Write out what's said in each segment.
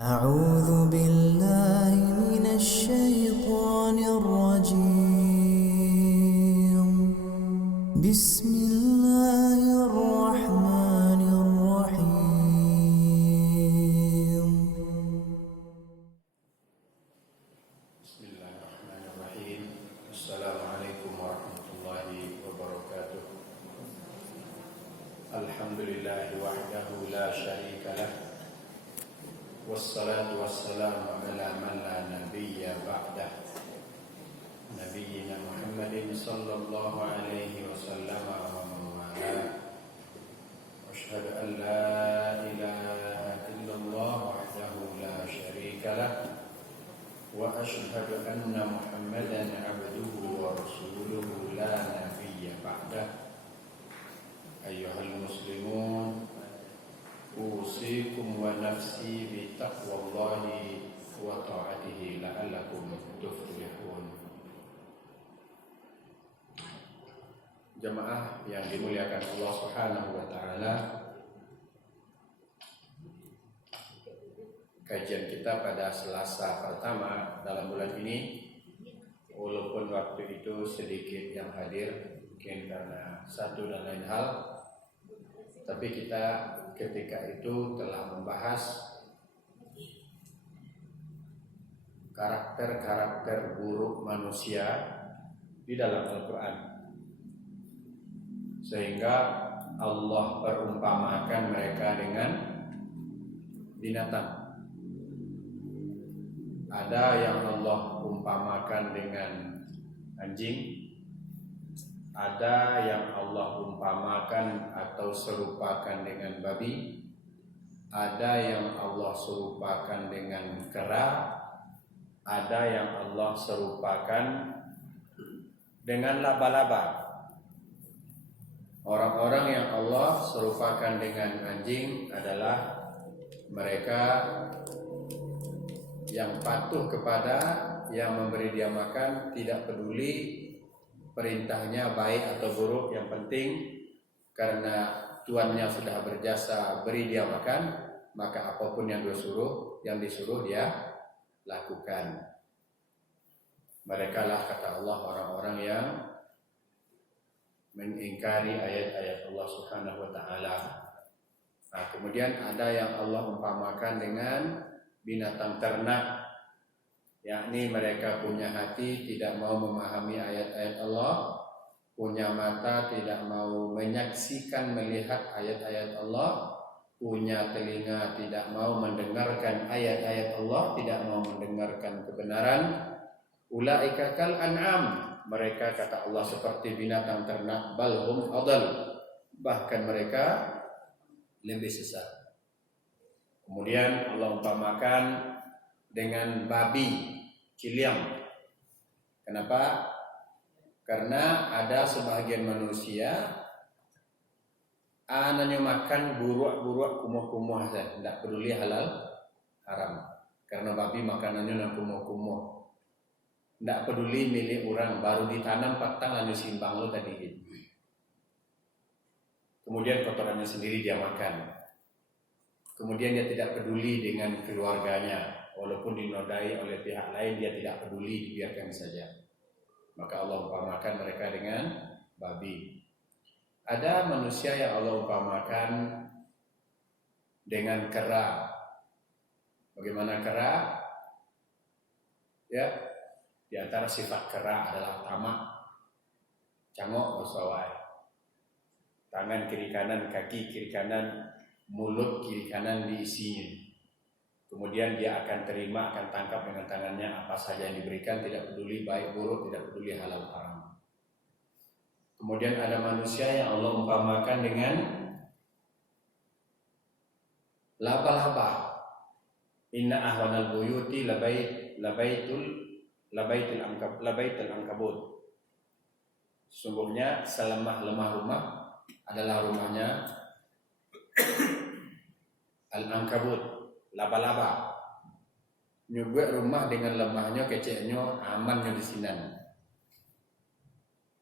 أعوذ بالله من الشيطان الرجيم بسم الله الرحمن الرحيم بسم الله الرحمن الرحيم. السلام عليكم ورحمة الله وبركاته. الحمد لله وحده لا شريك له والصلاة والسلام على من لا نبي بعده نبينا محمد صلى الله عليه وسلم ومن والاه. أشهد أن لا إله إلا الله وحده لا شريك له وأشهد أن محمدا عبده ورسوله لا نبي بعده. أيها المسلمون، أوصيكم ونفسي بتقوى الله وطاعته لعلكم تفلحون. Jemaah yang dimuliakan Allah Subhanahu wa taala, kajian kita pada Selasa pertama dalam bulan ini, walaupun waktu itu sedikit yang hadir mungkin karena satu dan lain hal, tapi kita ketika itu telah membahas karakter-karakter buruk manusia di dalam Al-Quran, sehingga Allah perumpamakan mereka dengan binatang. Ada yang Allah umpamakan dengan anjing, ada yang Allah umpamakan atau serupakan dengan babi, ada yang Allah serupakan dengan kera, ada yang Allah serupakan dengan laba-laba. Orang-orang yang Allah serupakan dengan anjing adalah mereka yang patuh kepada yang memberi dia makan, tidak peduli perintahnya baik atau buruk, yang penting karena tuannya sudah berjasa beri dia makan, maka apapun yang disuruh dia lakukan. Mereka lah, kata Allah, orang-orang yang mengingkari ayat-ayat Allah Subhanahu wa taala. Nah, kemudian ada yang Allah umpamakan dengan binatang ternak, yakni mereka punya hati, tidak mau memahami ayat-ayat Allah, punya mata, tidak mau menyaksikan melihat ayat-ayat Allah, punya telinga, tidak mau mendengarkan ayat-ayat Allah, tidak mau mendengarkan kebenaran. Ulaika kal an'am, mereka, kata Allah, seperti binatang ternak, bal hum adall, bahkan mereka lebih sesat. Kemudian Allah umpamakan dengan babi ciliang. Kenapa? Karena ada sebagian manusia anaknya makan buruak-buruak, kumuh-kumuh saja, tidak peduli halal haram. Karena babi makanannya nak kumuh-kumuh, tidak peduli milik orang, baru ditanam patang anu simbang lo tadi. Kemudian kotorannya sendiri dia makan. Kemudian dia tidak peduli dengan keluarganya, walaupun dinodai oleh pihak lain dia tidak peduli, dibiarkan saja. Maka Allah umpamakan mereka dengan babi. Ada manusia yang Allah umpamakan dengan kera. Bagaimana kera? Ya, di antara sifat kera adalah tamak, cangok bersawai, tangan kiri kanan, kaki kiri kanan, mulut kiri kanan diisinya. Kemudian dia akan terima, akan tangkap dengan tangannya apa saja yang diberikan, tidak peduli baik buruk, tidak peduli halal haram. Kemudian ada manusia yang Allah umpamakan dengan laba-laba. Inna ahwanal buyuti labaitul ankabut. Sungguhnya selemah-lemah rumah adalah rumahnya al-ankabut, laba-laba. Nyubuat rumah dengan lemahnya, keceknya, amannya di sinan.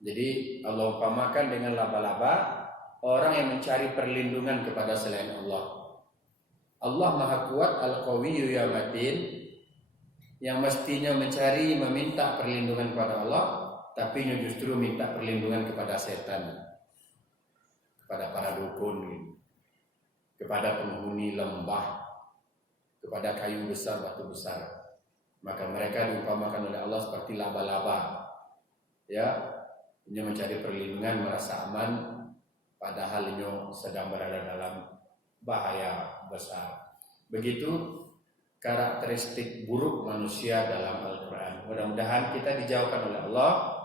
Jadi Allah umpamakan dengan laba-laba orang yang mencari perlindungan kepada selain Allah. Allah Maha Kuat, Al-Qawiyyu ya Matin, yang mestinya mencari meminta perlindungan kepada Allah, tapi justru minta perlindungan kepada setan, kepada para dukun, kepada penghuni lembah, kepada kayu besar, batu besar. Maka mereka diumpamakan oleh Allah seperti laba-laba, ya, ini mencari perlindungan, merasa aman, padahal ini sedang berada dalam bahaya besar. Begitu karakteristik buruk manusia dalam Al-Quran. Mudah-mudahan kita dijauhkan oleh Allah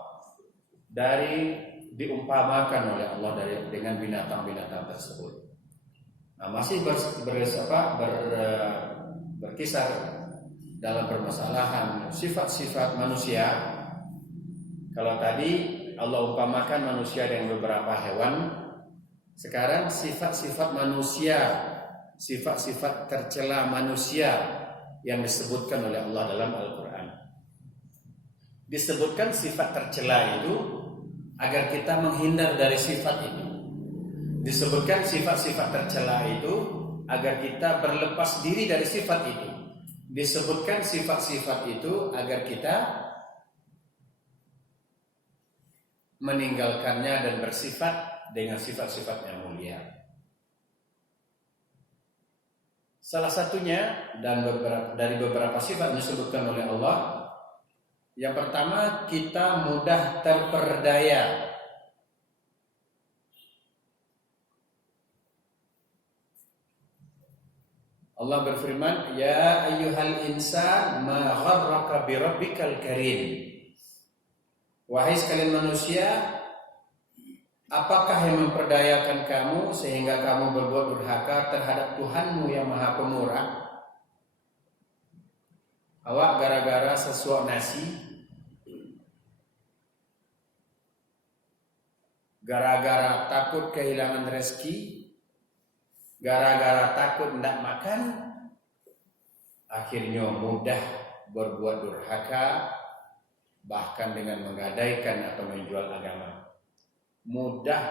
dari diumpamakan oleh Allah dengan binatang-binatang tersebut. Nah, masih berkisar dalam permasalahan sifat-sifat manusia. Kalau tadi Allah umpamakan manusia dengan beberapa hewan, sekarang sifat-sifat manusia, sifat-sifat tercela manusia yang disebutkan oleh Allah dalam Al-Quran. Disebutkan sifat tercela itu agar kita menghindar dari sifat itu. Disebutkan sifat-sifat tercela itu agar kita berlepas diri dari sifat itu. Disebutkan sifat-sifat itu agar kita meninggalkannya dan bersifat dengan sifat-sifat yang mulia. Salah satunya dari beberapa sifat yang disebutkan oleh Allah, yang pertama, kita mudah terperdaya. Allah berfirman, ya ayyuhal insan ma gharraka bi rabbikal karim. Wahai sekalian manusia, apakah yang memperdayakan kamu sehingga kamu berbuat durhaka terhadap Tuhanmu yang Maha Pemurah? Awak gara-gara sesuap nasi, gara-gara takut kehilangan rezeki, gara-gara takut tidak makan, akhirnya mudah berbuat durhaka, bahkan dengan menggadaikan atau menjual agama. Mudah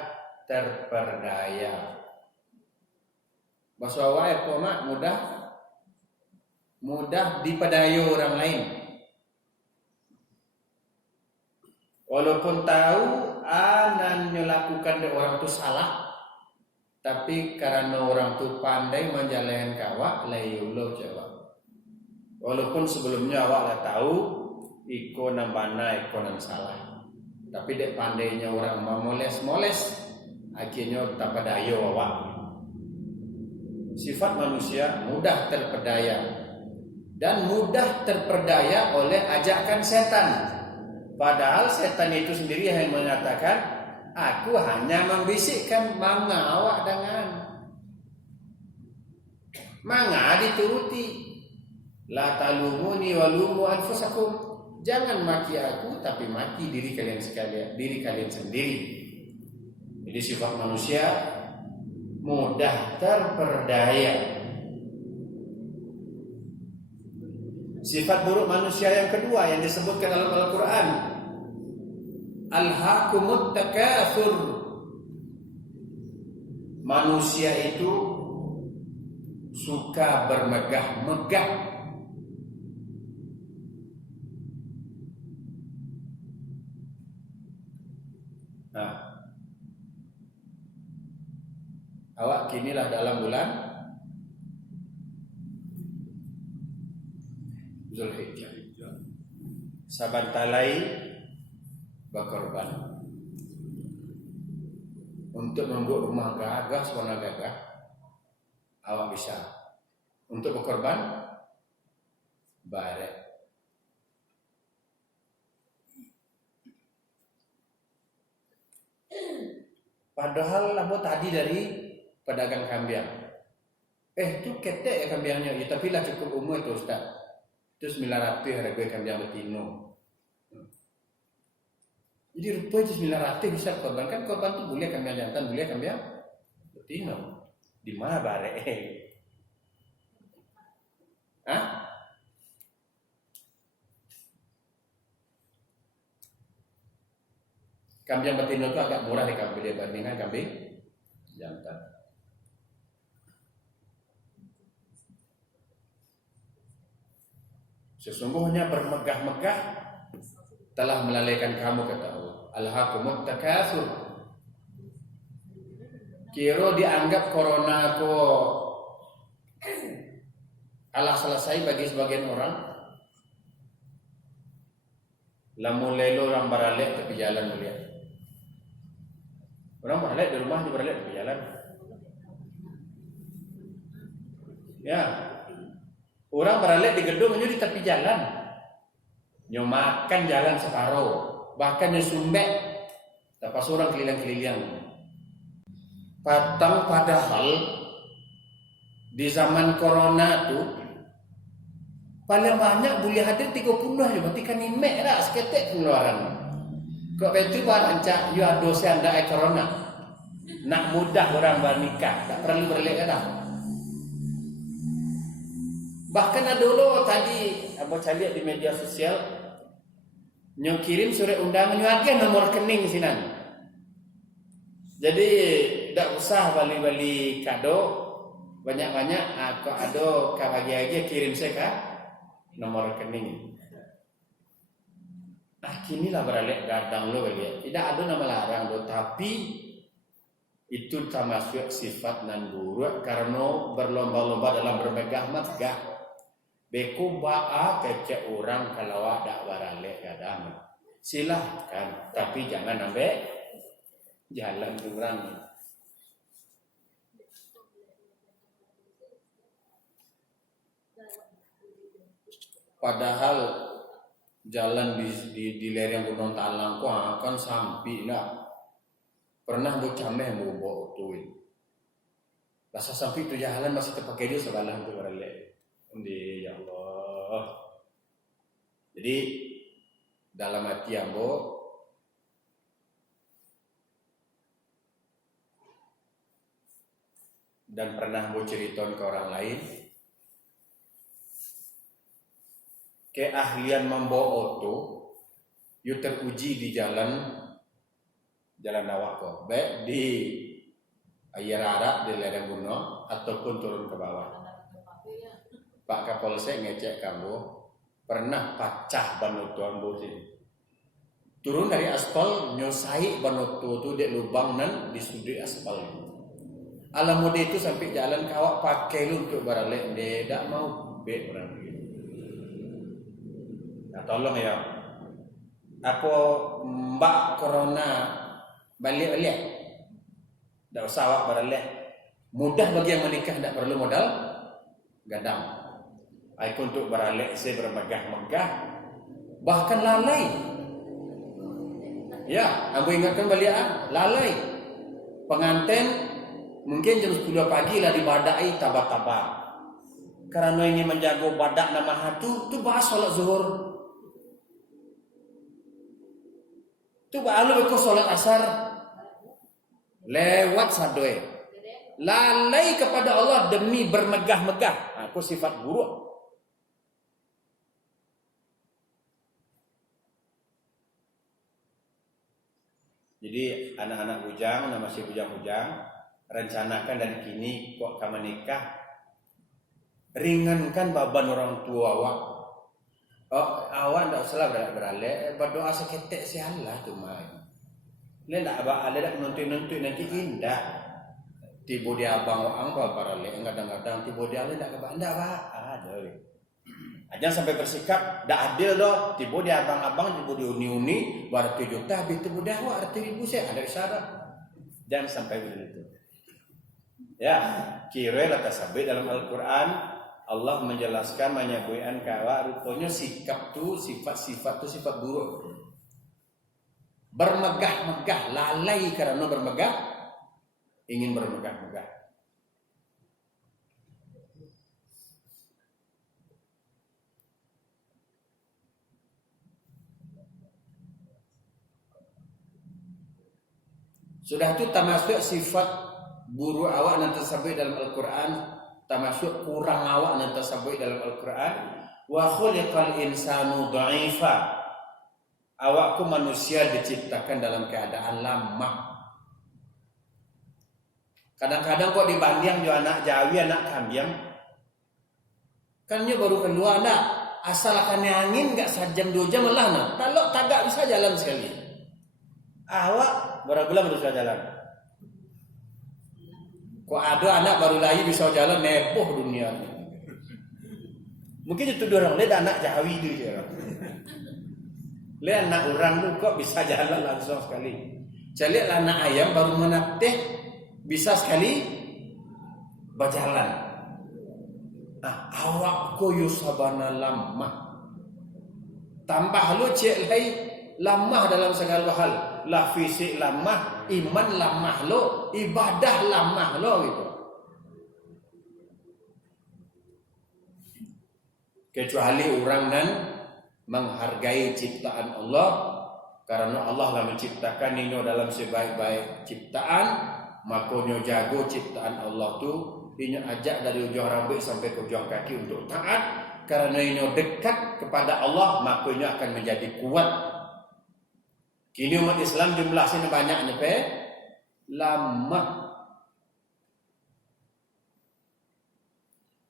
terperdaya. Bahasa awak apa mudah dipedaya orang lain. Walaupun tahu anan melakukan orang itu salah, tapi karena orang itu pandai menjalankan kawak, layulau jawab. Walaupun sebelumnya awak lah tahu iko nambana iko nan salah, tapi dek pandainya orang memoles, akhirnya tak padayo awak. Sifat manusia mudah terpedaya dan mudah terperdaya oleh ajakan setan. Padahal setan itu sendiri yang mengatakan, aku hanya membisikkan, manga awak dengan manga dituruti. La talumuni walumu anfusakum. Jangan maki aku, tapi maki diri kalian sendiri. Jadi sifat manusia mudah terperdaya. Sifat buruk manusia yang kedua yang disebutkan dalam Al-Quran, alhaakumut takatsur. Manusia itu suka bermegah-megah. Nah, awak kinilah dalam bulan Zulhijjah, sabantalai berkorban untuk membuat rumah gagah, warna gagah. Awak bisa untuk berkorban barek. Padahal lampu tadi dari pedagang kambing. Itu ketek ya kambingnya, ya, tapi lah cukup umur itu Ustaz. Itu 900 harga kambing betina. Jadi rupanya 900 bisa korban. Kan korban itu boleh kambing jantan, boleh kambing betina. Di mana barek? Hah? Kambing betina itu agak murah dibandingkan kambing jantan. Sesungguhnya bermegah-megah telah melalaikan kamu, kata Allah. Alhaakumut takatsur. Kira dianggap corona kok alah selesai bagi sebagian orang. Lamun lelo orang baralek tepi jalan melihat. Orang baralek di rumah, di baralek tepi jalan. Ya. Orang baralek di gedung di tepi jalan. Nyo makan jalan separuh, bahkan nyo sumbek tapas orang keliling-keliling. Padahal di zaman corona tu paling banyak boleh hadir 30 je, berarti kan imek dah seketek pengeluaran. Kok betul barancak you ada anda corona. Nak mudah orang bernikah, tak perlu berlek dah. Bahkan ada dulu tadi abang cari di media sosial nyo kirim surat undangan nyo agih nomor rekening sinan. Jadi tak usah bali-bali kado banyak-banyak, kok ada ka bagi-bagi kirim saya ka nomor rekening. Kinilah beralek gadang lo beli. Tidak ada nama larang lo, tapi itu termasuk sifat nan buruk karena berlomba-lomba dalam bermegah-megah. Beku ba'a kecek orang kalau ada baralek gadang. Silahkan, tapi jangan ambil jalan orang. Padahal jalan di lereng Gunung Talang ku akan sampai lah. Pernah bocameh bobo tuh. Rasa sampai itu jalan masih terpakai dia sebalah tu baralek. Ya Allah. Jadi dalam hati ambo dan pernah ambo cerita ke orang lain, keahlian membawa auto you teruji di jalan awak kok, baik di air arak di lereng gunung ataupun turun ke bawah. Pak Kapolsek ngecek kamu pernah pecah ban auto ambo sini. Turun dari aspal nyosai ban auto tu di lubang nan di sudut aspal. Alamode itu sampai jalan kawak pakai lu untuk baralek dia tak mau bet orang begitu. Nah tolong ya. Aku mbak corona balik-balik. Tak usah awak baralek. Mudah bagi yang menikah tak perlu modal gadang. Aku untuk baralek saya bermegah-megah, bahkan lalai. Ya, aku ingatkan balik lalai. Pengantin mungkin jam 10 pagi lah dibadai tabak-tabak. Karena ingin menjaga badak nama hatu, tu bahas solat zuhur. Tu bahalu aku solat asar. Lewat sadoe. Lalai kepada Allah demi bermegah-megah. Aku sifat buruk. Jadi anak-anak bujang, nama si bujang-bujang, rencanakan dari kini kok kamu nikah, ringankan beban orang tua awak. Oh, awak tidak usah beralek, berdoa seketek si Allah tu mai. Le tak ada nuntut nanti indah. Tiba dia abang orang beralek, kadang-kadang tiba dia le tak kebandak ada. Jangan sampai bersikap dak adil doh. Tiba dia abang-abang, tiba dia uni-uni, baru 7 juta, habis tiba dia awak 100,000 saya ada syarat. Jangan sampai begitu. Ya, kira tasabih dalam Al-Quran Allah menjelaskan menyabuian kawa rupanya sikap tu sifat-sifat tu sifat buruk. Bermegah-megah, lalai karena bermegah, ingin bermegah-megah. Sudah itu termasuk sifat buruk awak yang tersebut dalam Al-Quran, termasuk kurang awak yang tersebut dalam Al-Quran. Wa khuliqal insanu dha'ifa. Awakku manusia diciptakan dalam keadaan lemah. Kadang-kadang kok dibanding jo anak Jawi, anak Kambiang. Kan dia baru keluar nak. asalkan angin enggak sejam 2 jam lah nah. Kalau tagak bisa jalan sekali. Awak berapa bulan baru bisa jalan? Kok ada anak baru lahir bisa jalan neboh dunia ni. Mungkin itu orang lihat anak Jawi tu je. Lihat anak orang tu kok bisa jalan langsung sekali. Cari anak ayam baru menateh bisa sekali berjalan. Nah, awak koyo sabana lama. Tambah lu cek lai lama dalam segala hal. La fisik lama, iman lama lo, ibadah lama lo gitu. Kecuali orang nan menghargai ciptaan Allah, karena Allah lah menciptakan ini dalam sebaik-baik ciptaan, makanya jago ciptaan Allah tu ini ajak dari ujung rambut sampai ke ujung kaki untuk taat, karena ini dekat kepada Allah makanya akan menjadi kuat. Kini umat Islam jumlah sini banyaknya lama.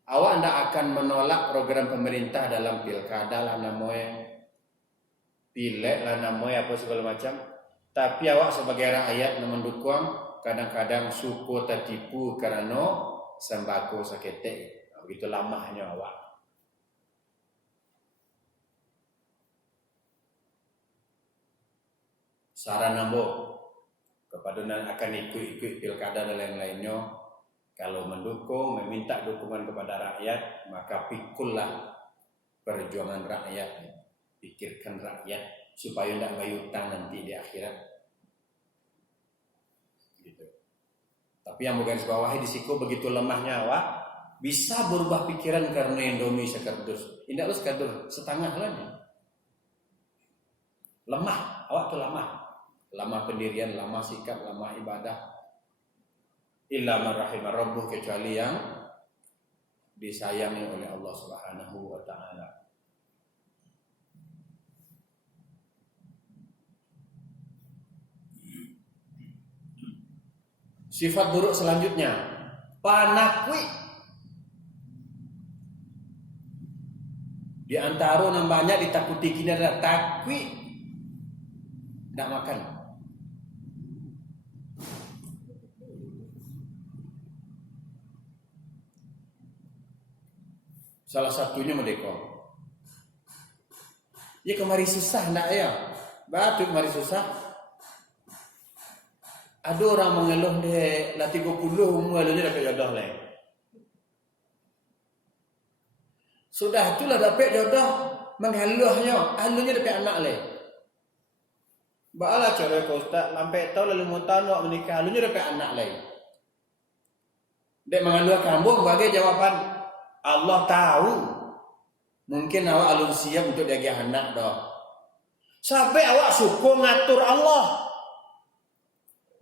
Awak anda akan menolak program pemerintah dalam pilkada lah namanya, pilek lah namanya apa segala macam. Tapi awak sebagai rakyat mendukung, kadang-kadang suku tertipu karena sembako seketek. Begitu lamanya awak. Saran ambo kepada yang akan ikut pilkada dan lain-lainnya, kalau mendukung, meminta dukungan kepada rakyat, maka pikullah perjuangan rakyat, pikirkan rakyat supaya tidak bayutang nanti di akhirat. Gitu. Tapi yang bukan sebawahi di siku begitu lemahnya awak, bisa berubah pikiran karena Indomie sekardus. Tidak harus sekardus, setengah lagi. Lemah, awak tuh lemah. Lama pendirian, lama sikap, lama ibadah. Illa man rahimah rabbuh, kecuali yang disayangi oleh Allah Subhanahu wa taala. Sifat buruk selanjutnya, panakwi. Di antara yang banyak ditakuti kini adalah takwi, tidak makan. Salah satunya merdeka. Ya kemari susah ndak ya? Batu kemari susah. Ada orang mengeluh deh lah 30 mengeluhnya dapat jodoh lah. Sudah itulah dapat jodoh mengeluhnya, alunya dapat anak lah. Baalah cara kau ustaz lampai tahu lalu mutan nak menikah, alunya dapat anak lah. Dek mengeluh kamu bagi jawaban Allah tahu. Mungkin awak alun siap untuk jaga anak dah. Sampai awak suka ngatur Allah.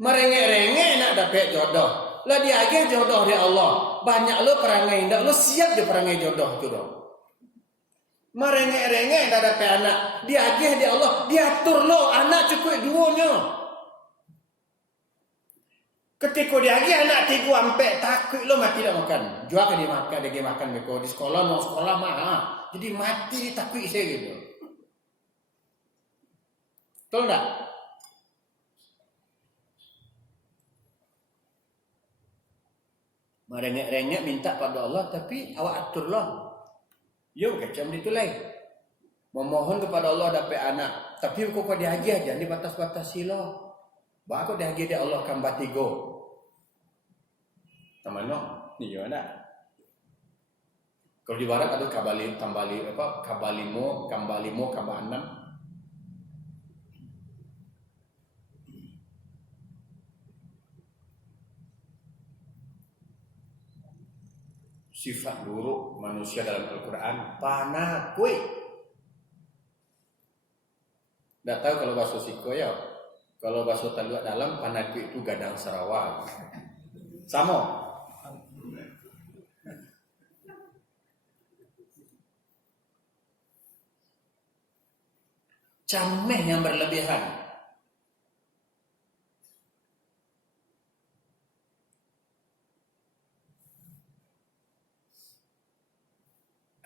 Merengek-rengek nak dapat jodoh. Lah dia agak jodoh dari Allah. Banyak lo perangai ndak lo siap je perangai jodoh tu dah. Merengek-rengek dah dapat anak. Dia agak di Allah, dia atur lo anak cukup duanya. Ketika dia lagi anak 3 sampai takut lo mati dah makan. Jual ke dia makan mereka di sekolah mau sekolah mah. Jadi mati dia takut saya gitu. Betul tak? Merengek-rengek minta pada Allah tapi awak atur lah. Yo macam itu lah. Memohon kepada Allah dapat anak. Tapi kok dia aja di batas-batasi lo. Bahawa dia aja dia Allah kan batigo. Teman no, ni yo ada. Kalau di barat ada kabalimo, kabanan. Sifat buruk manusia dalam Al-Quran panakui. Tidak tahu kalau bahasa Siko ya. Kalau bahasa Taluak dalam panakui itu gadang Sarawak. Sama. Cameh yang berlebihan.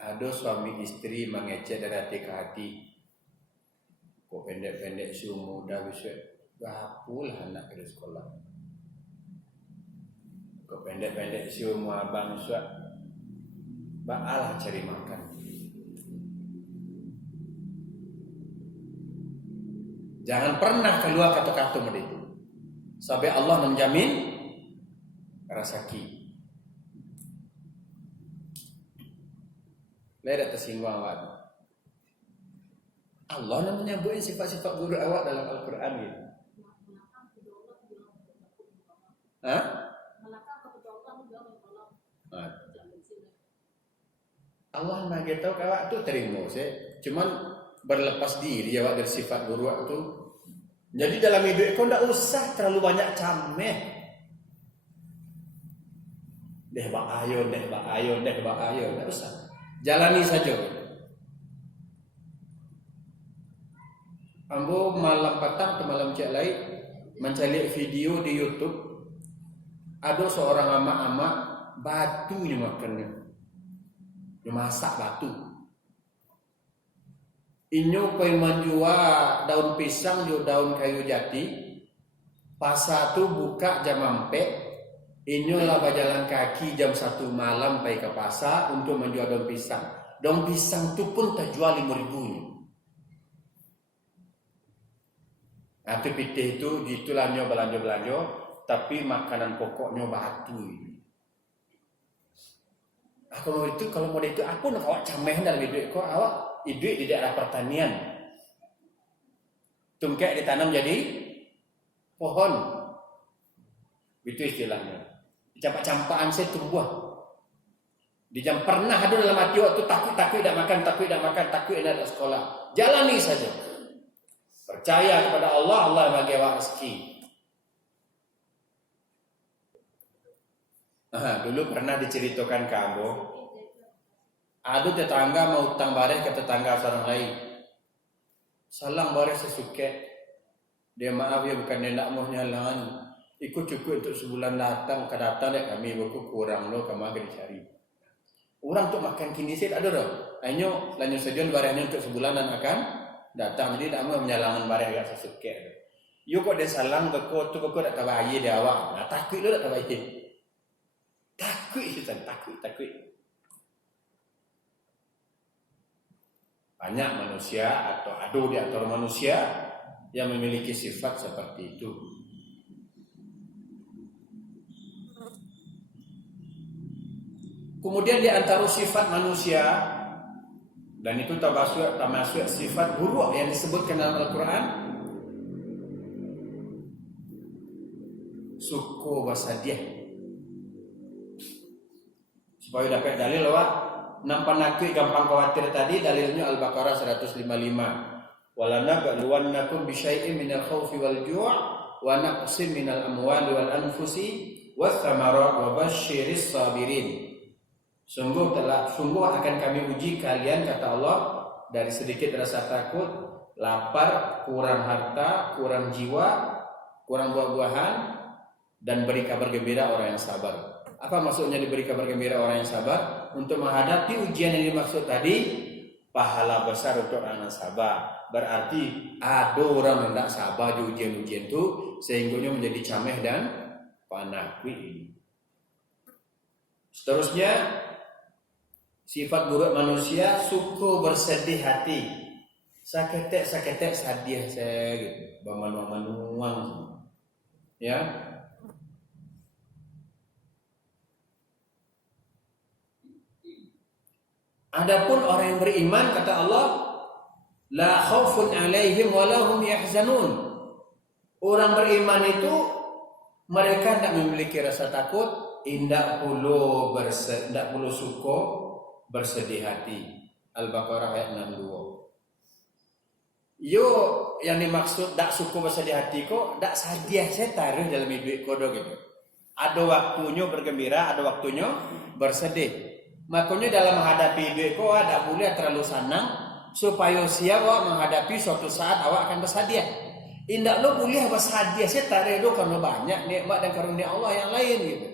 Ada suami istri mengecek dari hati ke hati. Kok pendek-pendek si muda bisa gapulah anak ke sekolah. Kok pendek-pendek si abang bisa baalah cari makan. Jangan pernah keluar kata-kata mereka itu. Sampai Allah menjamin rezeki. Tidak tersinggung awak. Allah nak menyebutkan sifat-sifat buruk awak dalam Al-Quran gitu. Hah? Allah nak tahu awak tu terima saya. Cuman berlepas diri awak dari sifat buruk tu. Jadi dalam hidup kau tidak usah terlalu banyak cameh. Deh bak ayo, tidak usah. Jalani saja. Ambo malam petang atau malam cek lain mencari video di YouTube. Ada seorang amak-amak batu yang makannya. Dia masak batu. Inyo kau menjual daun pisang, daun kayu jati. Pasar tu buka jam 4. Inyo lah berjalan kaki jam 1 malam pergi ke pasar untuk menjual daun pisang. Daun pisang tu pun terjual 5.000. Nah, tu pitih tu gitulah nyo belanja, tapi makanan pokoknya batu. Kalau model itu apa nak awak cameh dalam hidup kau? Awak hidup di daerah pertanian. Tungkek ditanam jadi pohon. Itu istilahnya. Campak-campakan saya tumbuh. Di jam pernah ada dalam hati waktu takut tidak makan, takut tidak sekolah. Jalani saja. Percaya kepada Allah, Allah bagi awak rezeki. Dulu pernah diceritakan kamu. Ada tetangga mau utang bareh ke tetangga seorang lain. Salang bareh sesuka. Dia maaf ya bukan dia nak mau nyalangan. Ikut cukup untuk sebulan datang dek kami buku kurang lo kemana dicari. Orang untuk makan kini saya ada dah. Hanya lanjut saja barangnya untuk sebulanan akan datang. Jadi tak mau menyalangan barang agak sesuka. Yuk kok dia salang kok tak tahu aye dia awak. Nah takut lo tak tahu aye. Takut. Banyak manusia atau ada di antara manusia yang memiliki sifat seperti itu. Kemudian di antara sifat manusia, dan itu termasuk sifat buruk yang disebutkan dalam Al-Quran, suku bersedih. Supaya dapat dalil awak nampak nakui gampang khawatir tadi, dalilnya Al-Baqarah 155. Walanabluwannakum bisyai'in minal khawfi wal ju' wa naqsin minal amwali wal anfusi wath thamarat wa basyiris sabirin. Sungguh akan kami uji kalian, kata Allah, dari sedikit rasa takut, lapar, kurang harta, kurang jiwa, kurang buah-buahan, dan beri kabar gembira orang yang sabar. Apa maksudnya diberi kabar gembira orang yang sabar? Untuk menghadapi ujian yang dimaksud tadi, pahala besar untuk orang yang sabar. Berarti ada orang yang tidak sabar di ujian-ujian itu, sehingga menjadi cameh dan panakwi. Seterusnya, sifat buruk manusia suka bersedih hati. Saketek sadih saya gitu. Bamanuang. Ya. Adapun orang yang beriman, kata Allah, la khaufun 'alaihim wa lahum yahzanun. Orang beriman itu mereka tidak memiliki rasa takut, tidak perlu suka bersedih hati. Al-Baqarah ayat 62. Yo yang dimaksud tak suka bersedih hati kok tak sadia saya taruh dalam hidup kodo gitu. Ada waktunya bergembira, ada waktunya bersedih. Makanya dalam menghadapi hidup kok tak boleh terlalu senang supaya siap awak menghadapi suatu saat awak akan bersedih. Indak lo boleh bersedih saya taruh do karena banyak nikmat dan karunia Allah yang lain gitu.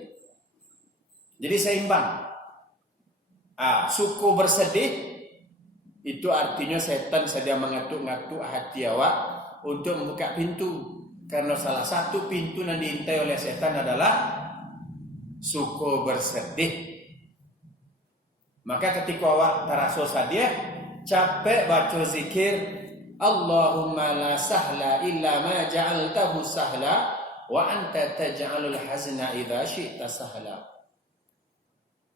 Jadi seimbang. Suku bersedih itu artinya setan sedang mengatuk-ngatuk hati awak untuk membuka pintu. Karena salah satu pintu yang diintai oleh setan adalah suku bersedih. Maka ketika awak terasa sedih, capek baca zikir Allahumma la sahla illa ma ja'altahu sahla wa anta taj'alul hazna idza syi'ta sahla.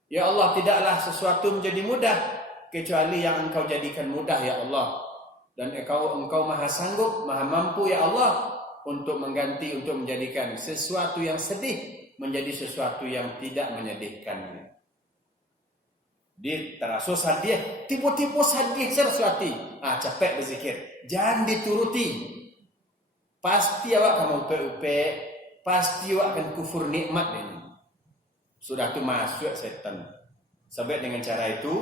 Ya Allah, tidaklah sesuatu menjadi mudah kecuali yang Engkau jadikan mudah ya Allah. Dan Engkau maha sanggup, maha mampu ya Allah untuk mengganti, untuk menjadikan sesuatu yang sedih menjadi sesuatu yang tidak menyedihkan. Dia terasa sedih, tiba-tiba sedih sesuatu. Capek berzikir, jangan dituruti. Pasti awak akan upe-upe, pasti awak akan kufur nikmat ini. Sudah tu masuk setan. Sebab dengan cara itu,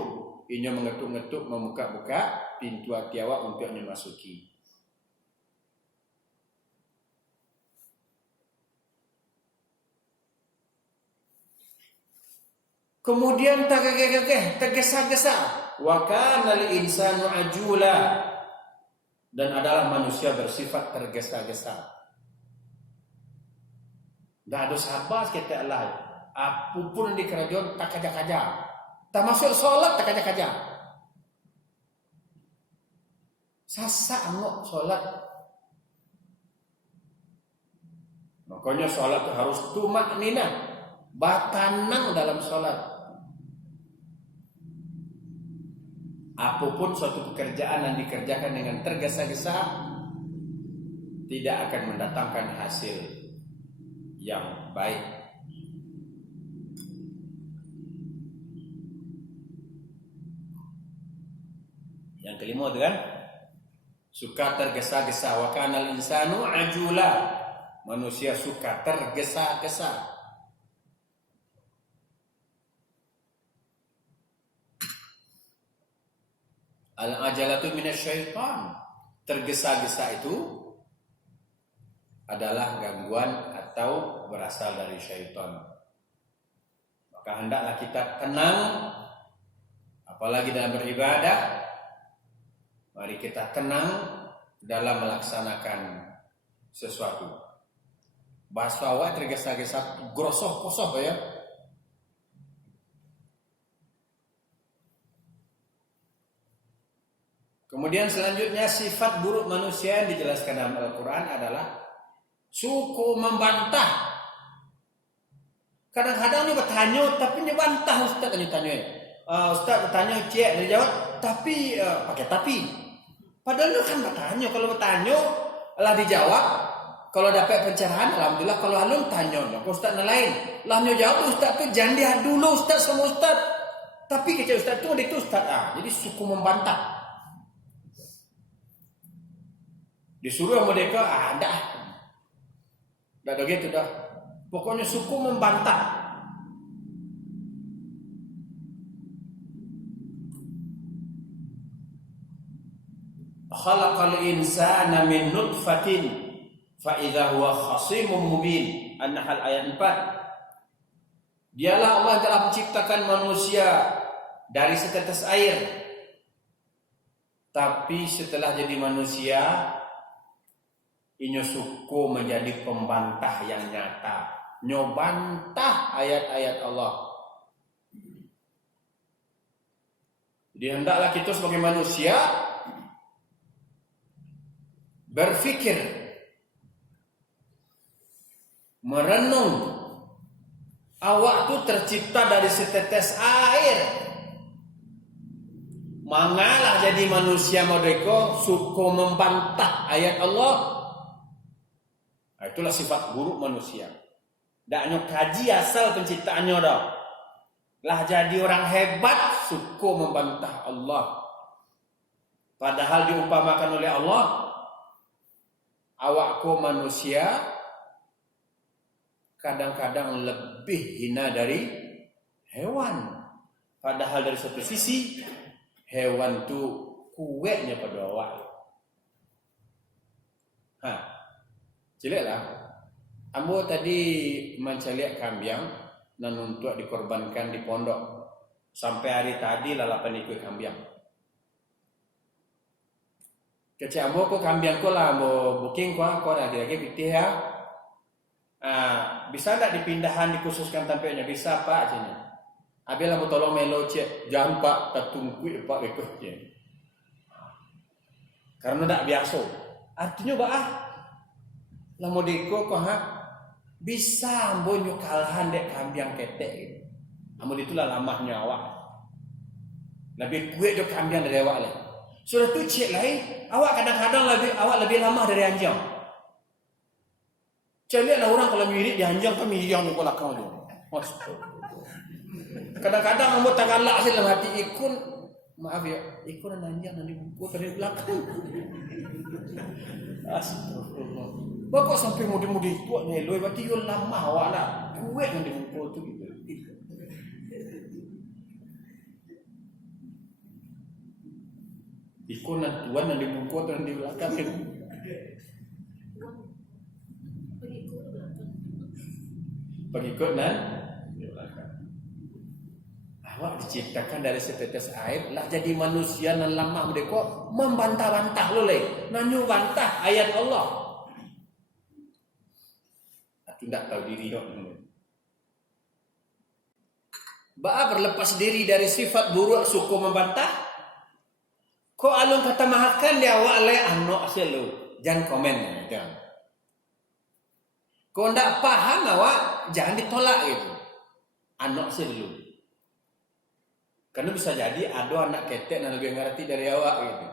ia mengetuk-ngetuk, membuka-buka pintu hati awak untuk memasuki. Kemudian tergesa-gesa. Wa kana al-insanu ajula. Dan adalah manusia bersifat tergesa-gesa. Dah ada sabar kita Allah. Apapun di kerajaan tak kaja-kaja. Tak masuk solat tak kaja-kaja. Sasa angok solat. Makanya solat itu harus tumakninah, batanang dalam solat. Apapun suatu pekerjaan yang dikerjakan dengan tergesa-gesa tidak akan mendatangkan hasil yang baik. Yang kelima itu kan suka tergesa-gesa. Wa kanal insanu ajula. Manusia suka tergesa-gesa. Al-ajalatu minasyaitan. Tergesa-gesa itu adalah gangguan atau berasal dari syaitan. Maka hendaklah kita tenang, apalagi dalam beribadah. Mari kita tenang dalam melaksanakan sesuatu. Bahasa awak tergesa-gesa, grosoh-kosoh ya. Kemudian selanjutnya sifat buruk manusia yang dijelaskan dalam Al-Quran adalah suku membantah. Kadang-kadang dia bertanya tapi dia bantah Ustaz tanya. Ustaz bertanya cik dia jawab tapi pakai tapi. Padahal lu kan bertanya, kalau bertanya lah dijawab. Kalau dapat pencerahan alhamdulillah, kalau alun tanya ke Ustaz lain. Lah jawab Ustaz tu jangan dia dulu Ustaz sama Ustaz. Tapi kecil Ustaz tu itu Ustaz. Jadi suku membantah. Disuruh mereka, dah gitu dah. Pokoknya suku membantah. Khalaqal insana min nutfatin fa idza huwa khasimun mubin. An-Nahl ayat 4. Dialah Allah yang telah menciptakan manusia dari setetes air. Tapi setelah jadi manusia, inyo suku menjadi pembantah yang nyata. Nyobantah ayat-ayat Allah. Jadi hendaklah kita sebagai manusia berfikir, merenung. Awak tu tercipta dari setetes air. Mangalah jadi manusia mereka suku membantah ayat Allah. Itulah sifat buruk manusia. Daknya kaji asal penciptaannya dah. Lah jadi orang hebat suku membantah Allah. Padahal diumpamakan oleh Allah, awakku manusia kadang-kadang lebih hina dari hewan. Padahal dari satu sisi hewan tu kuatnya pada awak. Ciliklah. Ambo tadi mencaliak kambing dan untuk dikorbankan di pondok. Sampai hari tadi lalapan ikut kambiang. Kecik ambo ko kambiang ko lah ambo booking ko lagi-lagi pitih ya. Bisa tak dipindahan dikhususkan tempatnya? Bisa pak cina. Abi lah tolong melo cek jangan pak tertunggu pak ikutnya. Karena tak biasa. Artinya bah lah mau diko ko bisa ambo nyukalahan dek kambiang ketek gitu. Ambo itulah lamahnya awak. Lebih kuat dek kambiang dari awak lah. Sudah tu cek lain, awak kadang-kadang lebih lama dari anjing. Lihatlah orang kalau mirip di anjing kan mirip yang belakang tu. Kadang-kadang kamu tak galak sih dalam hati ikun, maaf ya, ikun dan anjing nanti buku dari belakang. Astagfirullah. Bapak sampai mudi-mudi tua ni, loi berarti you lama awak lah, kuat nanti buku tu gitu. Ikon dan tuan yang dimungkut dan di belakang pengikut dan di belakang. Awak diciptakan dari setetes air lah jadi manusia dan lama mereka membantah-bantah lo le nanyu bantah ayat Allah. Aku tidak tahu diri dok. Ba berlepas diri dari sifat buruk suku membantah. Kok alun kata mahakan dia awak le ano asal lu. Jangan komen gitu. Kau ndak paham awak jangan ditolak gitu. Ano asal lu. Karena bisa jadi ada anak ketek yang lebih ngerti dari awak gitu.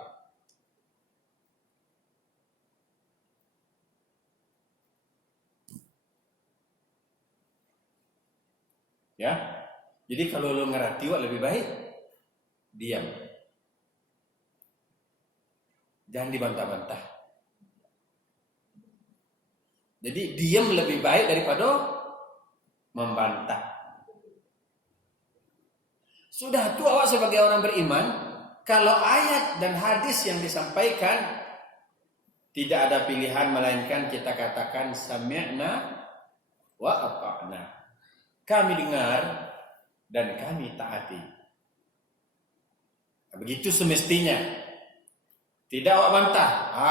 Ya. Jadi kalau lu ngerti awak lebih baik diam. Jangan dibantah-bantah. Jadi diam lebih baik daripada membantah. Sudah tu awak sebagai orang beriman, kalau ayat dan hadis yang disampaikan tidak ada pilihan melainkan kita katakan sami'na wa ata'na. Kami dengar dan kami taati. Begitu semestinya. Tidak awak bantah.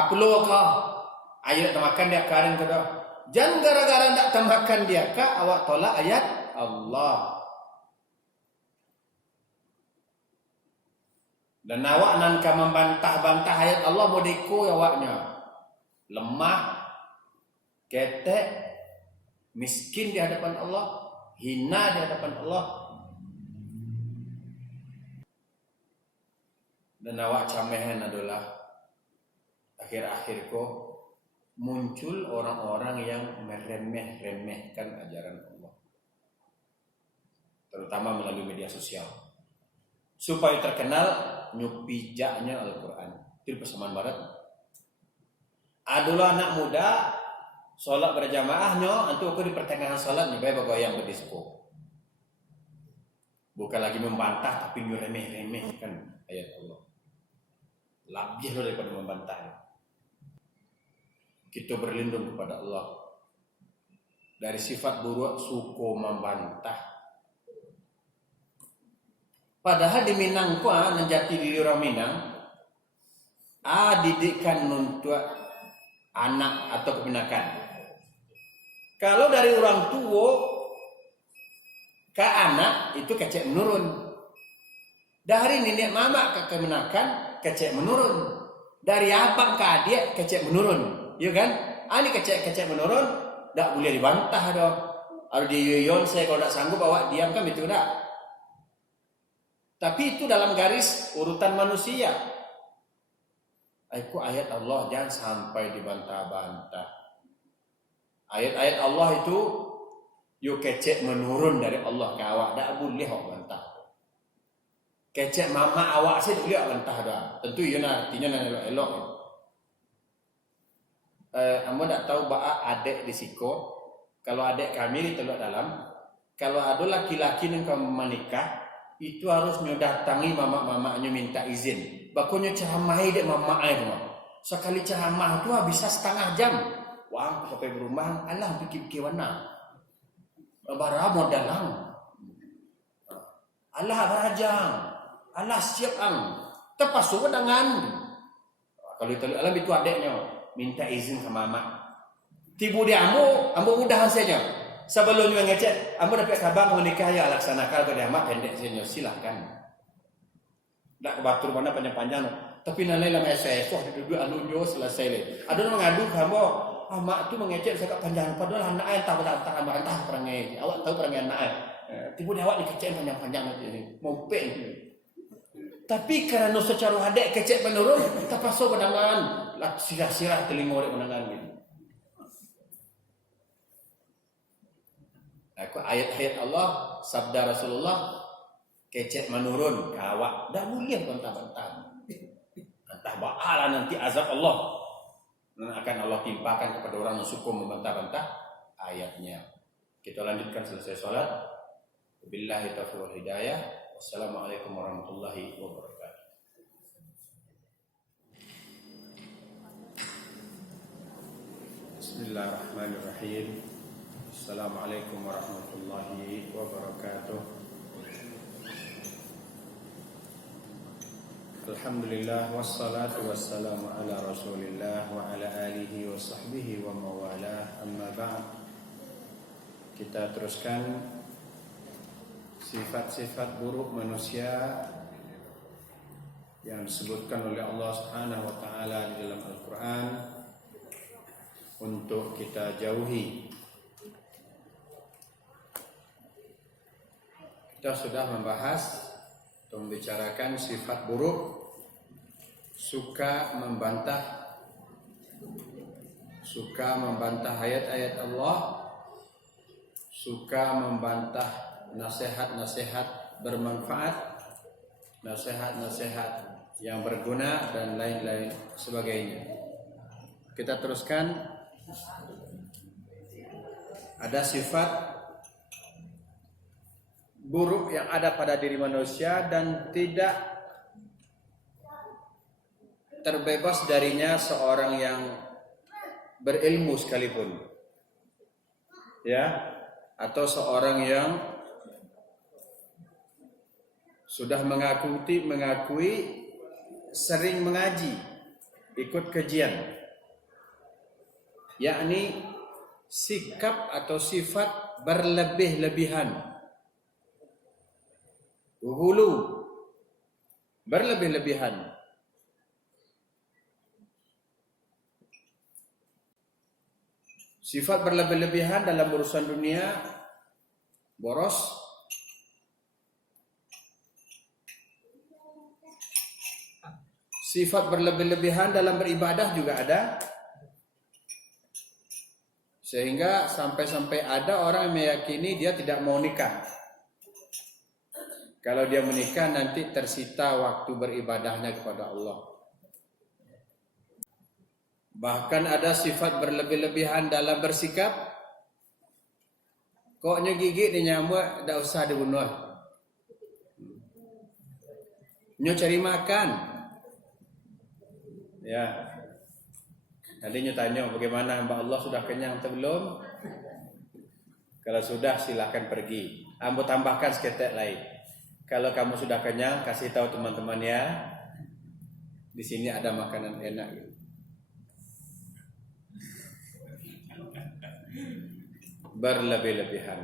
Perlu kau. Ayat temakan dia karen ke dah. Jangan gara-gara tak temakan dia kah awak tolak ayat Allah. Dan awak nanka membantah-bantah ayat Allah modiku awaknya. Lemah, ketek, miskin di hadapan Allah, hina di hadapan Allah. Dan awak camehan adalah akhir-akhir kok muncul orang-orang yang meremeh-remehkan ajaran Allah. Terutama melalui media sosial. Supaya terkenal nyupijaknya Al-Quran. Itu persamaan barat. Adalah anak muda sholat berjamaahnya, antu aku di pertengahan sholat nih baik bergoyang berdisco. Bukan lagi membantah tapi nyuremeh-remehkan ayat Allah. Lebih daripada membantah. Kita berlindung kepada Allah dari sifat buruk suku membantah. Padahal di Minang menjati diri orang Minang, didikan untuk anak atau kebenakan. Kalau dari orang tua ke anak itu kecek menurun. Dari nenek mama ke kemenakan kecek menurun. Dari abang ke adik kecek menurun. Ya kan? Ini kecek menurun, tak boleh dibantah dong. Harus diyoyon saya kalau tak sanggup awak diam kan itu tak. Tapi itu dalam garis urutan manusia. Itu ayat Allah jangan sampai dibantah-bantah. Ayat-ayat Allah itu yo kecek menurun dari Allah ke awak, tak boleh awak bantah. Kecek mama awak sih boleh awak bantah dah. Tentu ya artinya elok-elok. Amba tak tahu bahwa adik di Siko. Kalau adik kami di Teluk Dalam, kalau ada laki-laki yang kamu menikah, itu harus datangi mama-mamanya minta izin. Bakunya ceramahi dek mama itu. Sekali ceramah tu bisa setengah jam. Wah, sampai berumah, alah pikir-pikir warna. Bara modal lang. Allah berajang, Allah siap ang. Terpasu dengan kalau itu alam itu adeknya minta izin ke mama. Tibu dia ambo udah hasilnya. Sebelumnya ngecek, ambo dapat kabar menikah ya laksanakan ke dia mak pendek saja silakan. Tak kebatur mana panjang-panjang. Tapi nalai lama SS duduk alunjo selesai le. Ada orang mengadu kamu, mak tu mengecek saya panjang padahal anak entah perangai. Awak tahu perangai anak. Tibu dia awak dikecek panjang-panjang ini. Mau pen. Tapi kerana secara hadek kecek menurun, terpaksa pandangan sirah-sirah telinga oleh pandangan ini. Ayat-ayat Allah, sabda Rasulullah, kecek menurun ke awak. Dah mulia bantah-bantah. Entah ba'ala nanti azab Allah. Dan akan Allah timpakan kepada orang yang suka membantah-bantah ayatnya. Kita lanjutkan selesai sholat. Billahi taufiq wal hidayah. Wassalamualaikum warahmatullahi wabarakatuh. Bismillahirrahmanirrahim. Assalamualaikum warahmatullahi wabarakatuh. Alhamdulillah wassalatu wassalamu ala Rasulillah wa ala alihi wa sahbihi wa mawalah. Amma ba'd. Kita teruskan sifat-sifat buruk manusia yang disebutkan oleh Allah Subhanahu wa taala di dalam Al-Qur'an untuk kita jauhi. Kita sudah membahas atau membicarakan sifat buruk suka membantah ayat-ayat Allah, suka membantah nasihat-nasihat bermanfaat, nasihat-nasihat yang berguna dan lain-lain sebagainya. Kita teruskan. Ada sifat buruk yang ada pada diri manusia dan tidak terbebas darinya seorang yang berilmu sekalipun. Ya, atau seorang yang sudah mengakui sering mengaji, ikut kajian, yakni sikap atau sifat berlebih-lebihan, hulu, berlebih-lebihan. Sifat berlebih-lebihan dalam urusan dunia, boros. Sifat berlebih-lebihan dalam beribadah juga ada. Sehingga sampai-sampai ada orang yang meyakini dia tidak mau nikah. Kalau dia menikah nanti tersita waktu beribadahnya kepada Allah. Bahkan ada sifat berlebih-lebihan dalam bersikap. Koknya gigit dia nyamuk, tak usah dibunuh. Nyo cari makan. Ya, tadinya tanya bagaimana hamba Allah sudah kenyang atau belum? Kalau sudah silakan pergi. Ambo tambahkan seketek lain. Kalau kamu sudah kenyang, kasih tahu teman-teman ya. Di sini ada makanan enak. Berlebih-lebihan.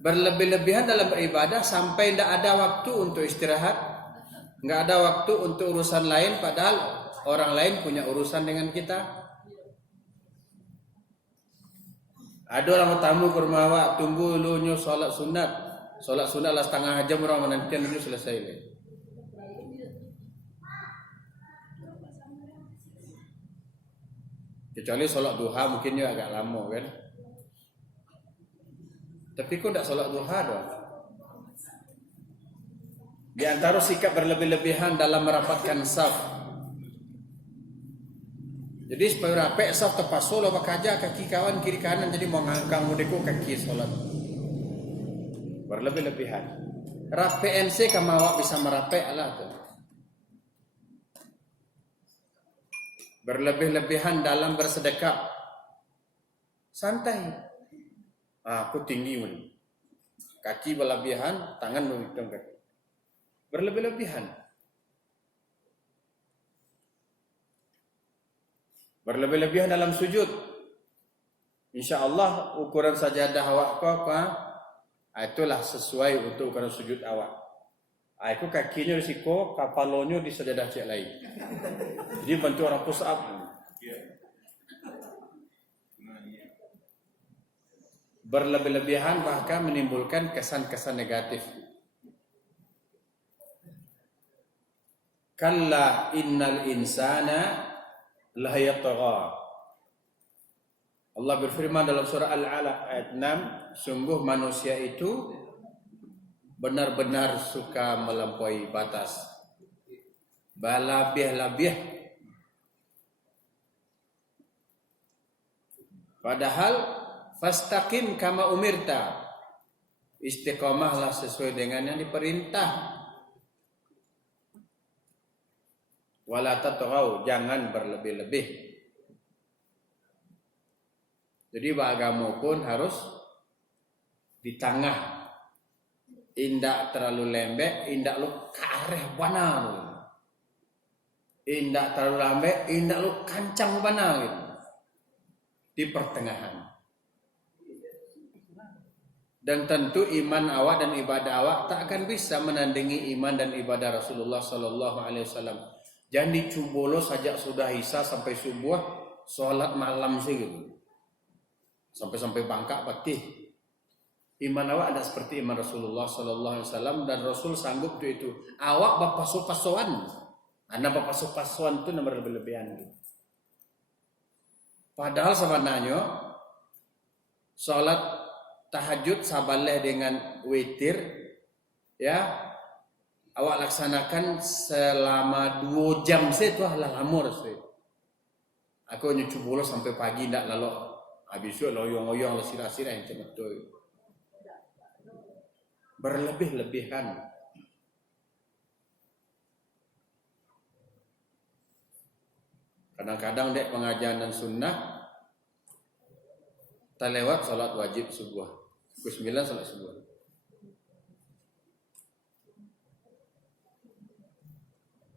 Berlebih-lebihan dalam beribadah sampai tidak ada waktu untuk istirahat, nggak ada waktu untuk urusan lain, padahal orang lain punya urusan dengan kita. Ada orang tamu ke rumah awak, tunggu dulu sholat sunat lah setengah jam, orang menantikan dulu selesai. Kecuali sholat duha mungkin agak lama kan. Tapi kok tak solat duha doang? Di antara sikap berlebih-lebihan dalam merapatkan saf. Jadi supaya rapi saf tepat solo bakaja kaki kawan kiri kanan, jadi mau ngangkang mudeku kaki solat. Berlebih-lebihan. Rapi NC kamawak bisa merapi Allah tuh. Berlebih-lebihan dalam bersedekah. Santai. Aku tinggi pun. Kaki berlebihan, tangan menghitung kaki. Berlebih-lebihan. Berlebih-lebihan dalam sujud. Insya Allah ukuran sajadah awak kau apa? Itulah sesuai untuk ukuran sujud awak. Aku kakinya risiko, kapalonyo di sajadah cek lain. Jadi bantu orang push up. Berlebih-lebihan bahkan menimbulkan kesan-kesan negatif. Kalla innal insana lahayatagha. Allah berfirman dalam surah Al-Alaq ayat 6, sungguh manusia itu benar-benar suka melampaui batas. Balabih-labih. Padahal fastaqim kama umirta. Istiqomahlah sesuai dengan yang diperintah. Wala tatghaw, jangan berlebih-lebih. Jadi beragama pun harus di tengah. Indak terlalu lembek, indak lu kareh benar. Indak terlalu lembek, indak lu kancang benar gitu. Di pertengahan. Dan tentu iman awak dan ibadah awak tak akan bisa menandingi iman dan ibadah Rasulullah sallallahu alaihi wasallam. Jangan dicubolo sajak sudah isya sampai subuh, sholat malam sih gitu. Sampai bangkak patih. Iman awak ada seperti iman Rasulullah sallallahu alaihi wasallam, dan Rasul sanggup itu. Awak bapasu-pasuan. Anda bapasu-pasuan itu nomor lebih-lebihan gitu. Padahal sebenarnya sholat tahajud sabaleh dengan witir ya awak laksanakan selama 2 jam sih itu lah lama sih. Aku nyucup sampai pagi ndak lalu habis itu loyong-loyong lesir-lesir yang betul. Berlebih-lebihan. Kadang-kadang dek pengajian dan sunnah tak lewat salat wajib subuh. Pukul 9 salat subuh.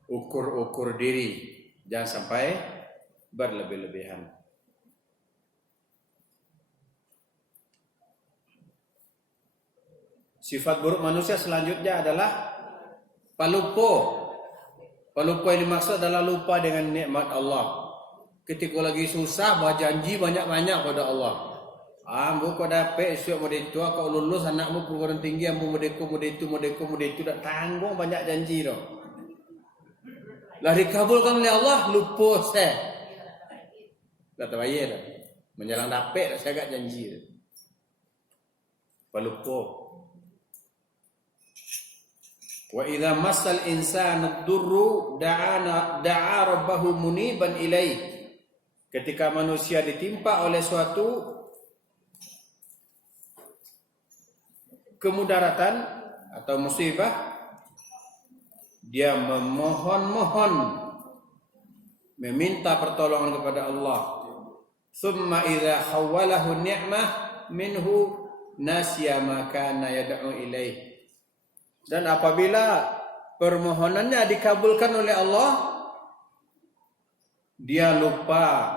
Ukur-ukur diri, jangan sampai berlebih-lebihan. Sifat buruk manusia selanjutnya adalah palupo. Palupo yang dimaksud adalah lupa dengan nikmat Allah. Ketika lagi susah, berjanji banyak-banyak pada Allah. Ambu kau dapat esok model itu, kau lulus anakmu perguruan tinggi, ambu model itu, dah tanggung banyak janji tu. Lah dikabulkan oleh Allah, lupa saya. Dah terbayar dah. Menjelang dapat saya agak janji. Palupo. Wa idza massal insana ad-durru da'a rabbahu muniban ilaih. Ketika manusia ditimpa oleh suatu kemudaratan atau musibah, dia memohon-mohon, meminta pertolongan kepada Allah. Tsumma idza hawwalahu ni'mah minhu nasiya ma kana yad'u ilaih. Dan apabila permohonannya dikabulkan oleh Allah, dia lupa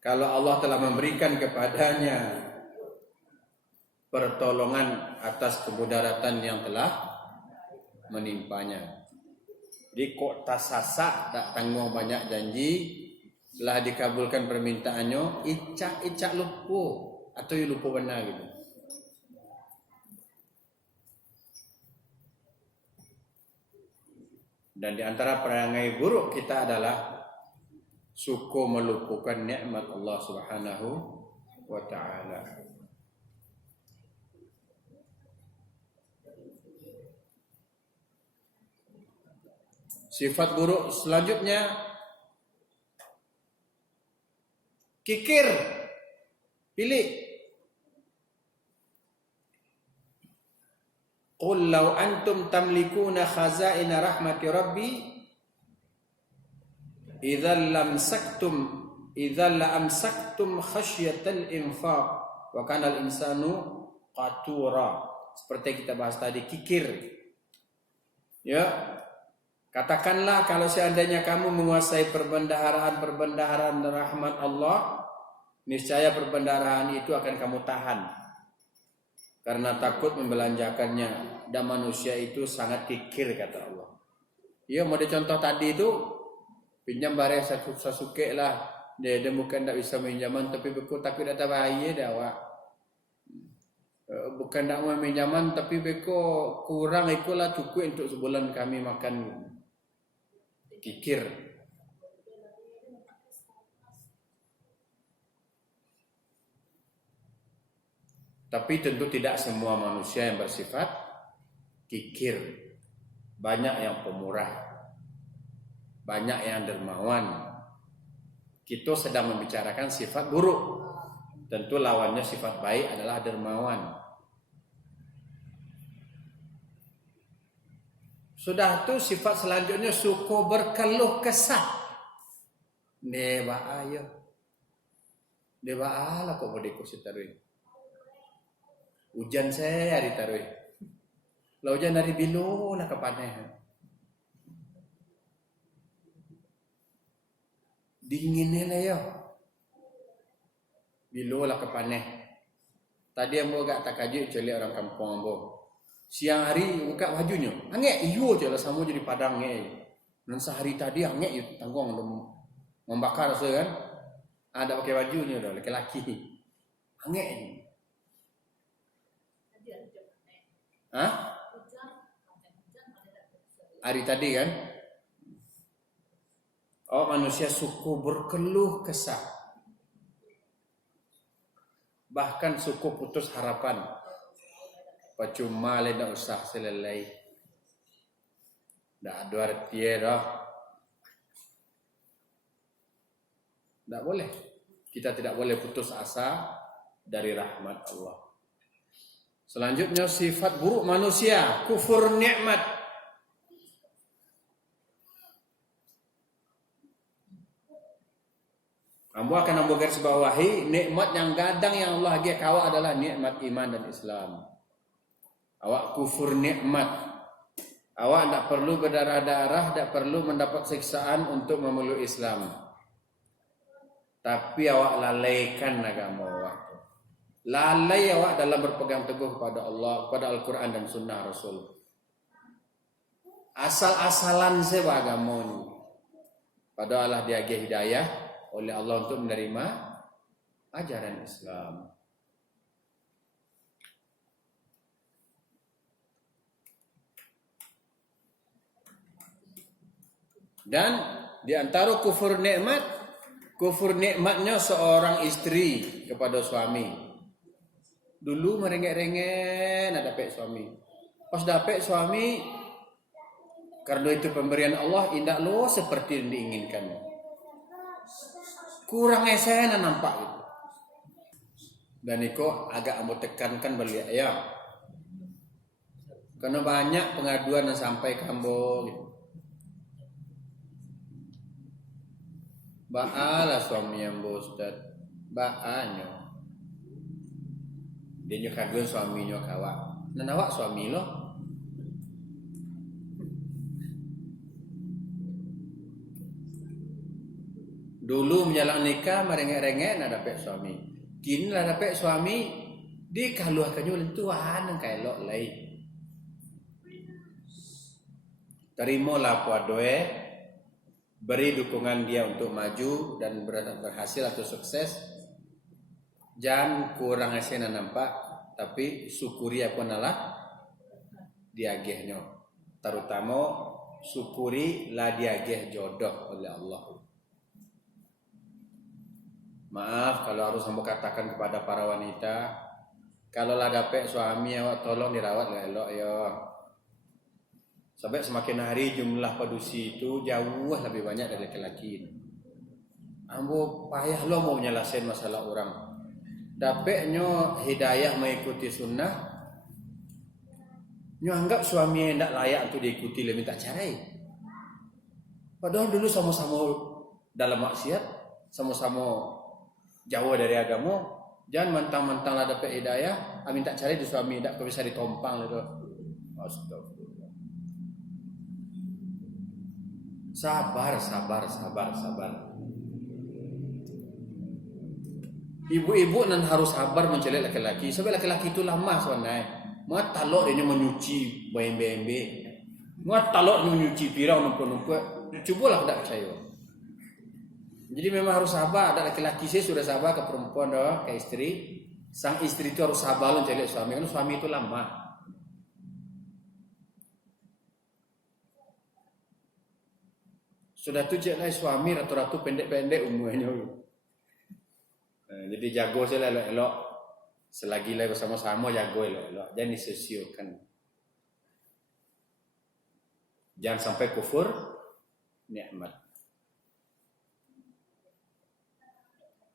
kalau Allah telah memberikan kepadanya pertolongan atas kemudaratan yang telah menimpanya. Jadi kok tasasa tak tanggung banyak janji, setelah dikabulkan permintaannya, icak lupa atau lupa benar gitu. Dan di antara perangai buruk kita adalah suka melupakan nikmat Allah Subhanahu wa taala. Sifat buruk selanjutnya kikir. Pilih. Qul law antum tamlikuna khazaina rahmati rabbi idzal lamsaktum idza la amsaktum khasyatal infaq wa kana al insanu qatura. Seperti kita bahas tadi, kikir. Ya. Katakanlah kalau seandainya kamu menguasai perbendaharaan rahmat Allah, niscaya perbendaharaan itu akan kamu tahan. Karena takut membelanjakannya, dan manusia itu sangat kikir, kata Allah. Ya, mau contoh tadi itu pinjam barang sasuke lah. Dia bukan tak bisa pinjaman, tapi beku takut ada bahaya dah awak. Bukan tak mau pinjaman, tapi beku kurang ikulah cukup untuk sebulan kami makan. Kikir. Tapi tentu tidak semua manusia yang bersifat kikir. Banyak yang pemurah, banyak yang dermawan. Kita sedang membicarakan sifat buruk. Tentu lawannya sifat baik adalah dermawan. Sudah tu sifat selanjutnya suku berkeluh kesah. Deba ayo. Deba ala kok bodeko sitarui. Hujan saya hari tarui. Lah hujan dari bilu lah kepaneh. Dinginnya lah yo. Bilu lah kepaneh. Tadi ambo gak tak kaji celi orang kampung ambo. Siang hari buka bajunya, angek iyo je lah sama jadi padang angek. Dan sehari tadi angek itu tanggung membakar so kan. Ada pakai bajunya dah laki-laki. Angek ni. Hah? Hari tadi kan? Oh, manusia suku berkeluh kesah. Bahkan suku putus harapan. Percuma le nak usah selesai. Dah ada arti dah. Tak boleh. Kita tidak boleh putus asa dari rahmat Allah. Selanjutnya sifat buruk manusia, kufur nikmat. Ambo akan ambo garis bawahi nikmat yang gadang yang Allah bagi kau adalah nikmat iman dan Islam. Awak kufur nikmat. Awak tak perlu berdarah-darah, tak perlu mendapat siksaan untuk memeluk Islam. Tapi awak lalaikan agama awak. Lalai awak dalam berpegang teguh kepada Allah, kepada Al-Quran dan Sunnah Rasul. Asal-asalan sewa agama ini. Padahal dia bagi hidayah oleh Allah untuk menerima ajaran Islam. Dan di antara kufur nikmatnya seorang istri kepada suami. Dulu merengek-rengek nak dapat suami. Pas dapat suami, karena itu pemberian Allah, indah lo seperti yang diinginkan. Kurang esen nampak gitu. Dan itu agak ambo tekankan balik ya. Karena banyak pengaduan yang sampai ke ambo gitu. Ba'ala suami ambo Ustaz. Ba'anyo. Dia nyukaduan suaminya kawak. Dan awak suami lo. Dulu menjalan nikah merengek-rengek nak dapat suami. Kini lah dapat suami dia kaluakannya lentuan yang kailok lain. Terimalah puadoe, beri dukungan dia untuk maju dan berhasil atau sukses. Jangan kurang esena nampak, tapi syukuri apa nalah diagehnya. Terutama syukuri lah diageh jodoh oleh Allah. Maaf kalau harus saya katakan kepada para wanita, kalau lah dapat suami awak tolong dirawat elok ya. Sampai semakin hari jumlah padusi itu jauh lebih banyak dari laki-laki. Ambo payah lo mau nyelesain masalah orang. Dapatnya hidayah mengikuti sunnah, nyo anggap suami tidak layak untuk diikuti lebih tak carai. Padahal dulu sama-sama dalam maksiat. sama-sama jauh dari agama, jangan mentang-mentang lah dapat hidayah, amin tak cari di suami, tak bisa ditompang gitu. Astagfirullah. Sabar. Ibu-ibu nan harus sabar mencari laki-laki. Sebab laki-laki itu lama sebenarnya. Mak talok ini menyuci BMB. Mak talok ini menyuci pirau numpuk-numpuk. Cubalah tak percaya. Jadi memang harus sabar. Ada laki-laki saya sudah sabar ke perempuan doh, ke istri. Sang istri itu harus sabar mencari suami. Karena suami itu lama. Sudah tu je lah suami ratu-ratu pendek-pendek umurnya. Jadi jago saya elok-elok. Selagi lah bersama-sama jago elok-elok. Jangan disesiokan. Jangan sampai kufur nikmat.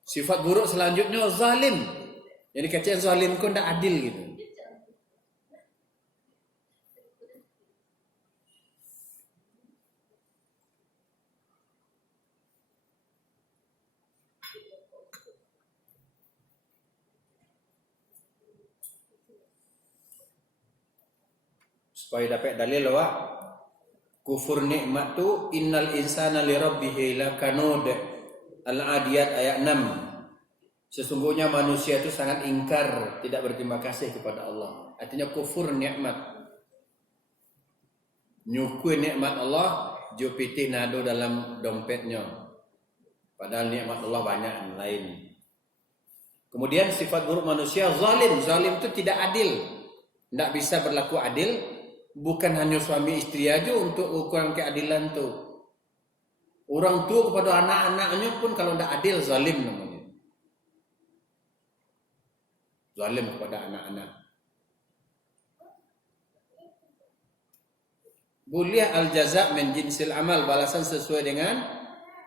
Sifat buruk selanjutnya zalim. Jadi kata zalim kau tidak adil gitu. Supaya dapat dalil bahwa kufur nikmat tu innal insana li rabbih lakanud. Al-Adiyat ayat 6. Sesungguhnya manusia itu sangat ingkar, tidak berterima kasih kepada Allah. Artinya kufur nikmat. Nyukui nikmat Allah, jupiti nado dalam dompetnya. Padahal nikmat Allah banyak yang lain. Kemudian sifat buruk manusia zalim. Zalim itu tidak adil. Tidak bisa berlaku adil. Bukan hanya suami istri aja untuk ukuran keadilan tu. Orang tua kepada anak-anaknya pun kalau tidak adil zalim namanya. Zalim kepada anak-anak. Boleh al-jaza' min jinsil amal, balasan sesuai dengan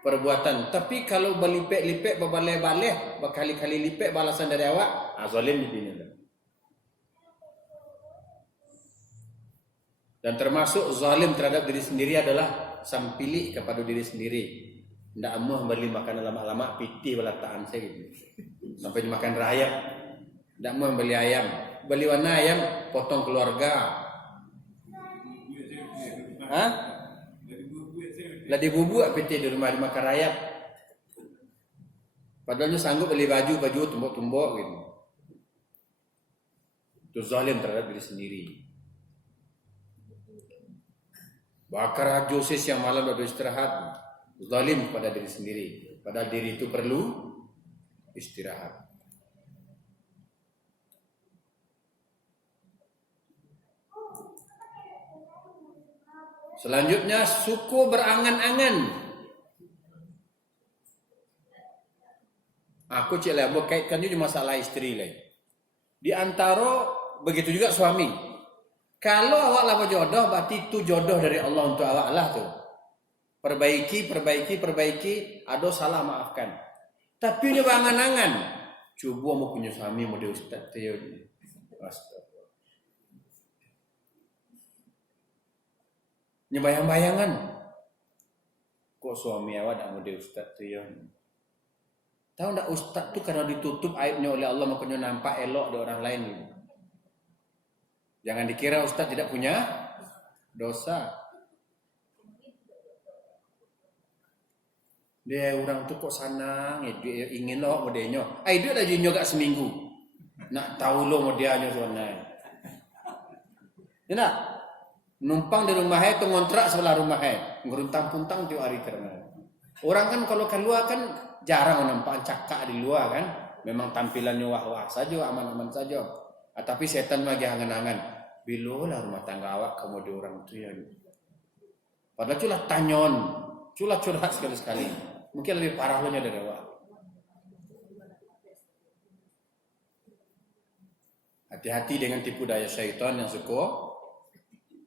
perbuatan. Tapi kalau berlipet-lipet, berbaleh-baleh, berkali-kali lipet balasan dari awak, zalim di dunia. Dan termasuk zalim terhadap diri sendiri adalah sampili kepada diri sendiri. Tidak amuh beli makanan lama-lama pitih belataan saya gitu. Sampai dimakan rayap. Tidak amuh beli ayam. Beli warna ayam potong keluarga. Hah? Lah dibubuk pitih di rumah dimakan rayap. Padahalnya sanggup beli baju tumbok-tumbok gitu. Itu zalim terhadap diri sendiri. Bakar josis yang malam baru istirahat, zalim pada diri sendiri. Padahal diri itu perlu istirahat. Selanjutnya suku berangan-angan. Aku cik lah, kaitkan juga masalah istri lah. Di antara begitu juga suami. Kalau awak lah berjodoh, berarti itu jodoh dari Allah untuk awak lah tu. Perbaiki, ada salah maafkan. Tapi dia berangan-angan. Cuba mau punya suami, mau dia ustaz tu. Ini bayang-bayangan. Kok suami awak tak mau dia ustaz tu ya? Tahu tak ustaz tu karena ditutup aibnya oleh Allah, makanya nampak elok dari orang lain. Jangan dikira ustaz tidak punya dosa. Dia orang tu kok senang, dia ingin lo modenya. Dia dah jinyo gak seminggu. Nak tahu lo modenya sonai. Ya numpang di rumahnya tu ngontrak sebelah rumahnya. Ngeruntang-puntang tu hari terang. Orang kan kalau keluar kan jarang nampak cakak di luar kan. Memang tampilannya wah-wah saja, aman-aman saja. Tapi setan lagi angan-angan. Bila lah rumah tangga awak kamu di orang tu ya. Padahal culah tanyon, culah curhat sekali-sekali. Mungkin lebih parah lo nya dari awak. Hati-hati dengan tipu daya syaitan yang suka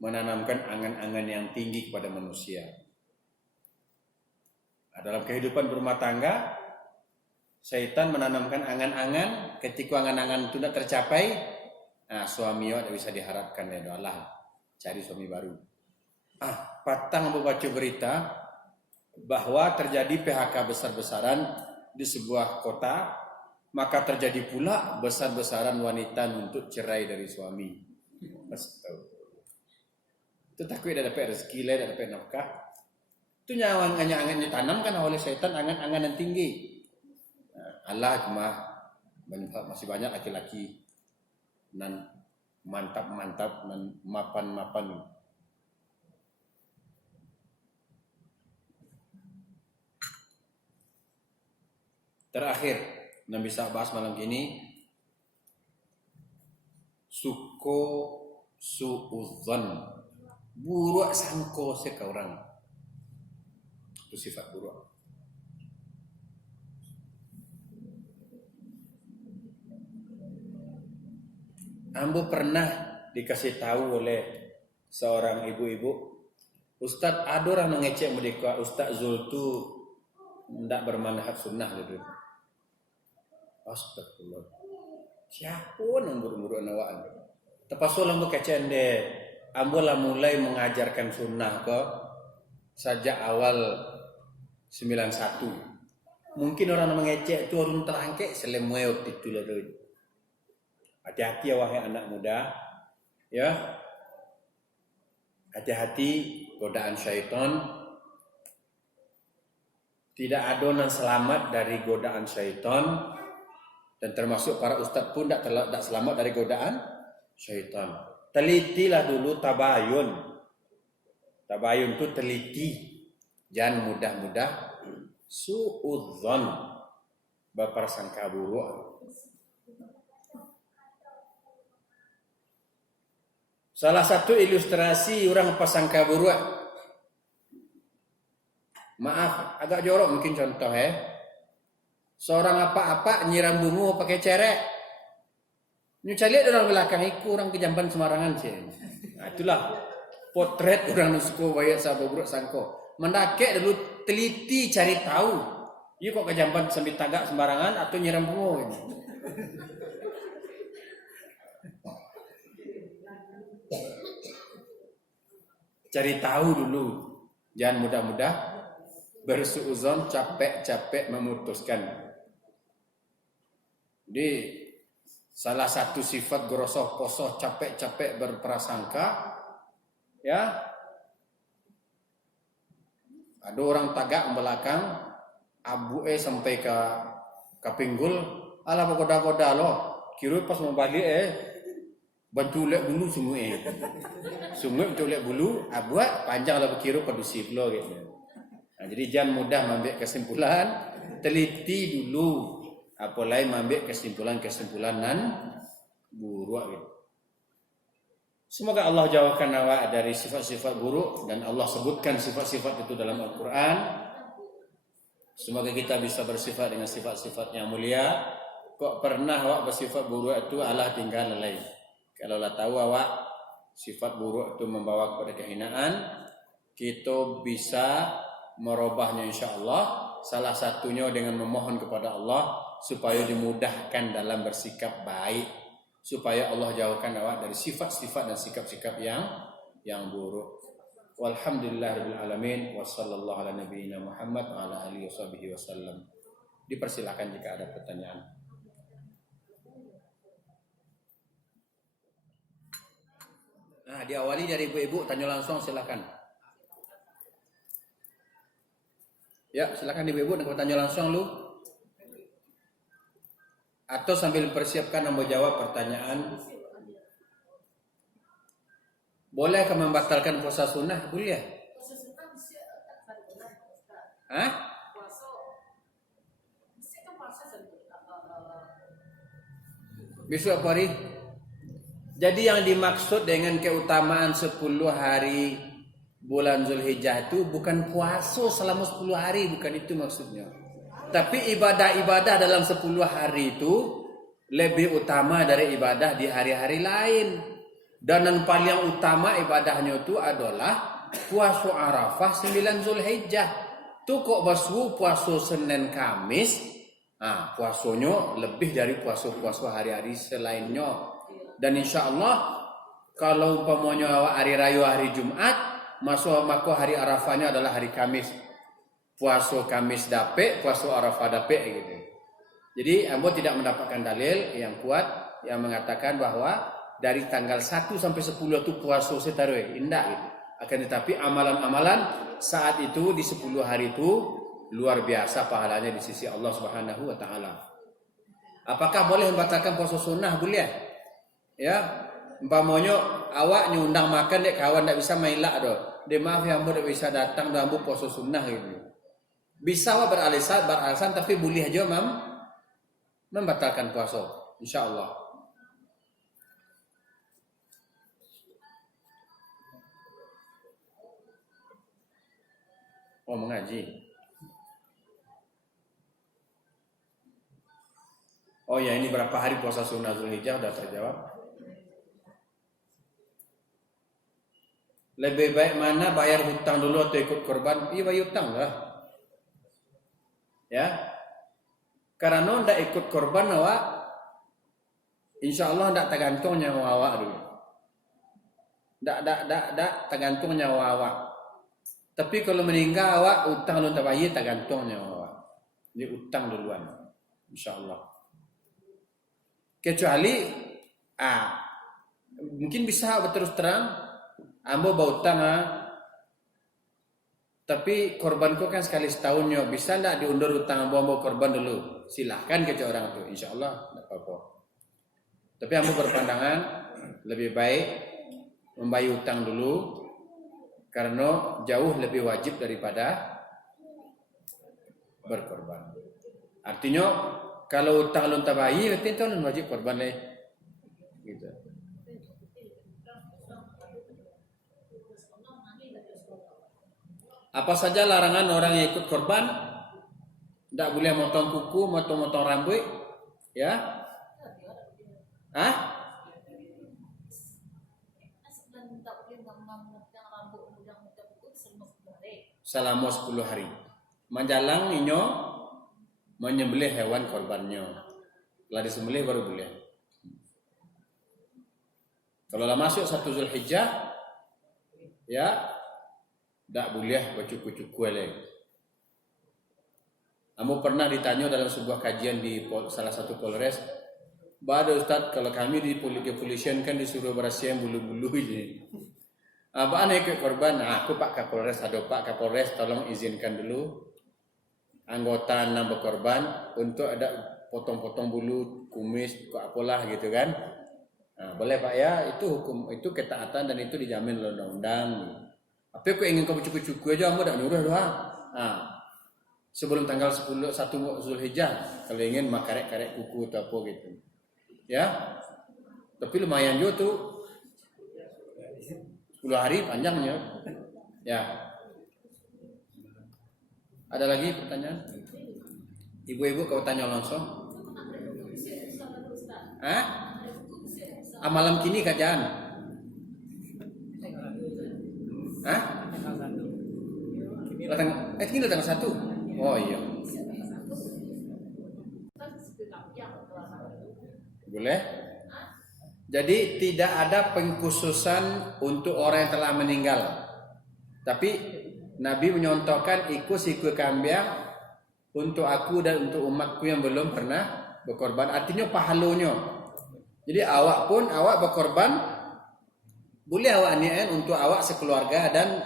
menanamkan angan-angan yang tinggi kepada manusia. Dalam kehidupan berumah tangga, syaitan menanamkan angan-angan. Ketika angan-angan itu tidak tercapai, suami awak tidak bisa diharapkan ya Allah, cari suami baru. Patang membaca berita bahwa terjadi PHK besar-besaran di sebuah kota, maka terjadi pula besar-besaran wanita nuntut cerai dari suami. Itu takut dia dapat rezeki, dia dapat nafkah. Itu angan-angan ditanamkan oleh setan, angan-angan yang tinggi. Allah cuma masih banyak laki-laki nan mantap-mantap nan mapan-mapan. Terakhir yang bisa bahas malam ini, suudzon, buruk sangko seorang. Itu sifat buruk. Ambo pernah dikasih tahu oleh seorang ibu-ibu, Ustadz ada orang mengecek mereka, Ustadz Zul tu tidak bermanhaj sunnah gitu. Astagfirullah. Siapa nombor-nombor nawaan? Terpaksa ambo kecen deh. Ambo lah mulai mengajarkan sunnah kok sejak awal 91. Mungkin orang mengecek itu orang terangkek selemueok itu lah. Hati-hati ya wahai anak muda, ya. Hati-hati godaan syaitan. Tidak ada yang selamat dari godaan syaitan, dan termasuk para ustadz pun tidak selamat dari godaan syaitan. Telitilah dulu tabayun. Tabayun itu teliti, jangan mudah-mudah suudzon, berprasangka buruk. Salah satu ilustrasi orang prasangka buruk. Maaf, agak jorok mungkin contoh Seorang apa-apa nyiram bunga pakai cerek. Nyucali orang belakang itu orang kejampan sembarangan sih. Nah, itulah potret orang nusko bayar sahabat buruk sangko. Mendake dulu teliti cari tahu. Iya kok kejampan sambil tagak sembarangan atau nyiram bunga ini. Cari tahu dulu. Jangan mudah-mudah bersuuzon, capek-capek memutuskan. Jadi salah satu sifat gorosoh posoh capek-capek berprasangka, ya. Ada orang tagak belakang, abu sampai ke pinggul, ala goda-goda loh. Kira pas mau balik bantu lek bulu sungai. Sungai untuk lek bulu, abu panjang lah berkira pedusif loh gitu. Nah, jadi jangan mudah mengambil kesimpulan, teliti dulu. Apalagi mengambil kesimpulan-kesimpulan nan buruk gitu. Semoga Allah jauhkan awak dari sifat-sifat buruk dan Allah sebutkan sifat-sifat itu dalam Al-Quran. Semoga kita bisa bersifat dengan sifat-sifat yang mulia. Kok pernah awak bersifat buruk itu Allah tinggal lalai. Kalau lah tahu awak sifat buruk itu membawa kepada kehinaan, kita bisa merubahnya insya-Allah. Salah satunya dengan memohon kepada Allah supaya dimudahkan dalam bersikap baik, supaya Allah jauhkan awak dari sifat-sifat dan sikap-sikap yang buruk. Walhamdulillahirabbil alamin wa sallallahu ala nabiyyina Muhammad wa ala alihi wasallam. Dipersilakan jika ada pertanyaan. Nah, diawali dari ibu-ibu, tanya langsung silakan. Ya, silakan ibu-ibu dan tanya langsung lu. Atau sambil persiapkan nombor jawab pertanyaan. Boleh ke membatalkan puasa sunnah? Boleh. Hah? Besok apa hari? Jadi yang dimaksud dengan keutamaan 10 hari bulan Zulhijjah itu bukan puasa selama 10 hari, bukan itu maksudnya. Tapi ibadah-ibadah dalam 10 hari itu lebih utama dari ibadah di hari-hari lain. Dan yang paling utama ibadahnya itu adalah puasa Arafah 9 Zulhijjah. Itu kok basu puasa Senin Kamis, puasanya lebih dari puasa-puasa hari-hari selainnya. Dan insya Allah kalau umpamanya hari raya hari Jumat, maka hari Arafahnya adalah hari Kamis. puasa Kamis dapet, puasa Arafah dapet gitu. Jadi ambo tidak mendapatkan dalil yang kuat yang mengatakan bahwa dari tanggal 1 sampai 10 itu puasa setaruh, indah gitu. Akan tetapi amalan-amalan saat itu di 10 hari itu luar biasa pahalanya di sisi Allah Subhanahu wa taala. Apakah boleh membatalkan puasa sunnah? Boleh. Ya, umpamanya awak nyundang makan dek kawan tak bisa main lah doh. Dia maaf ya ambo tak bisa datang dah ambo puasa sunnah gitu. Bisa awak beralasan tapi boleh aja membatalkan puasa, insyaallah. Oh, mengaji. Oh ya, ini berapa hari puasa sunnah Zulhijjah udah terjawab. Lebih baik mana bayar hutang dulu atau ikut korban? Iya, bayar hutang lah. Ya. Karena ndak ikut korban awak, insya Allah ndak tergantung nyawa awak dulu. Ndak tergantung nyawa awak. Tapi kalau meninggal awak utang lu tak bayar tergantung nyawa awak. Ini utang duluan, insya Allah. Kecuali mungkin bisa berterus terang ambo berutang tapi korbanku kan sekali setahunnya, bisa ndak diundur utang ambo korban dulu? Silahkan ke orang tu, insya Allah ndak apa-apa. Tapi ambo berpandangan lebih baik membayar utang dulu karena jauh lebih wajib daripada berkorban. Artinya kalau utang lu tak bayar, berarti itu wajib korban leh. Gitu. Apa saja larangan orang yang ikut korban? Tidak boleh motong kuku, motong rambut, ya? Selama 10 hari. Menjalang inyo menyembelih hewan korbannya. Setelah disembelih baru boleh. Kalau lah masuk 1 Zulhijjah, ya tak boleh bercuku-cuku lagi. Kamu pernah ditanya dalam sebuah kajian di salah satu Polres, "Bada Ustaz, kalau kami di kepolisian kan disuruh bersihin bulu-bulu ini. Apa aneh ke korban? Nah, aku Pak Kapolres, ada Pak Kapolres, tolong izinkan dulu anggota nambah korban untuk ada potong-potong bulu, kumis, apalah gitu kan. Nah, boleh Pak ya, itu hukum, itu ketaatan dan itu dijamin oleh undang-undang. Tapi aku ingin kau cukup-cukup aja, kamu tak nyuruh doang. Nah, sebelum tanggal 1 Zulhijjah, kalau ingin makarek-karek kuku atau apa gitu. Ya, tapi lumayan juga tuh. 10 hari panjangnya. Ya. Ada lagi pertanyaan? Ibu-ibu kau tanya langsung. Malam kini kajian. Ini tanggal 1. Oh iya. Boleh? Jadi tidak ada pengkhususan untuk orang yang telah meninggal. Tapi Nabi menyontohkan ikut kambing untuk aku dan untuk umatku yang belum pernah berkorban. Artinya pahalanya. Jadi awak berkorban, boleh awak niat untuk awak sekeluarga dan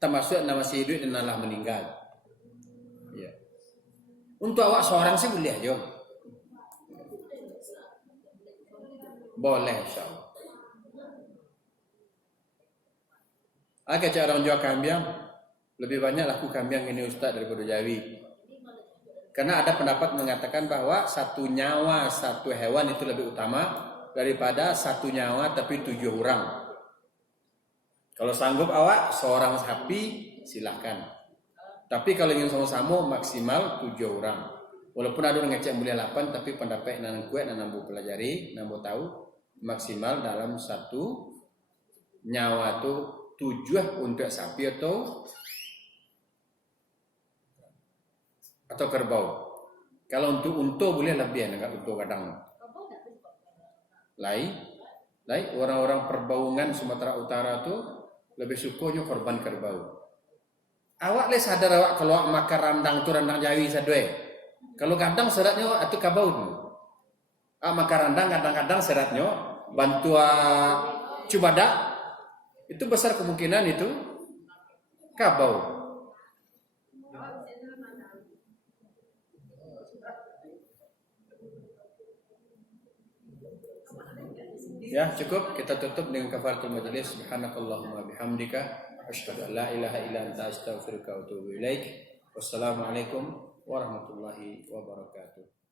termasuk nama masih hidup dan telah meninggal. Ya. Untuk awak seorang sih boleh aja. Boleh insyaallah. Cara orang jual kambing lebih banyak laku kambing ini Ustaz daripada Jawi. Karena ada pendapat mengatakan bahwa 1 nyawa 1 hewan itu lebih utama daripada 1 nyawa tapi 7 orang. Kalau sanggup awak seorang sapi silahkan. Tapi kalau ingin sama-sama maksimal 7 orang. Walaupun ada orang ngecek boleh 8, tapi pendapat nan kuat nan nambu pelajari, nambu tahu maksimal dalam 1 nyawa itu 7 untuk sapi atau kerbau. Kalau untuk unta boleh lebih enggak unta kadang. Lain orang-orang perbaungan Sumatera Utara tuh lebih sukanya korban kerbau. Awak le sadar awak kalau awak makan randang tu randang Jawi sadwe. Kalau kadang seratnya atau kabau tu. Makan randang kadang-kadang seratnya bantu cubada itu besar kemungkinan itu kabau. Ya, cukup kita tutup dengan kafaratul majlis. Subhanakallahumma bihamdika asyhadu an la ilaha illa anta astaghfiruka wa atubu ilaik. Wassalamualaikum warahmatullahi wabarakatuh.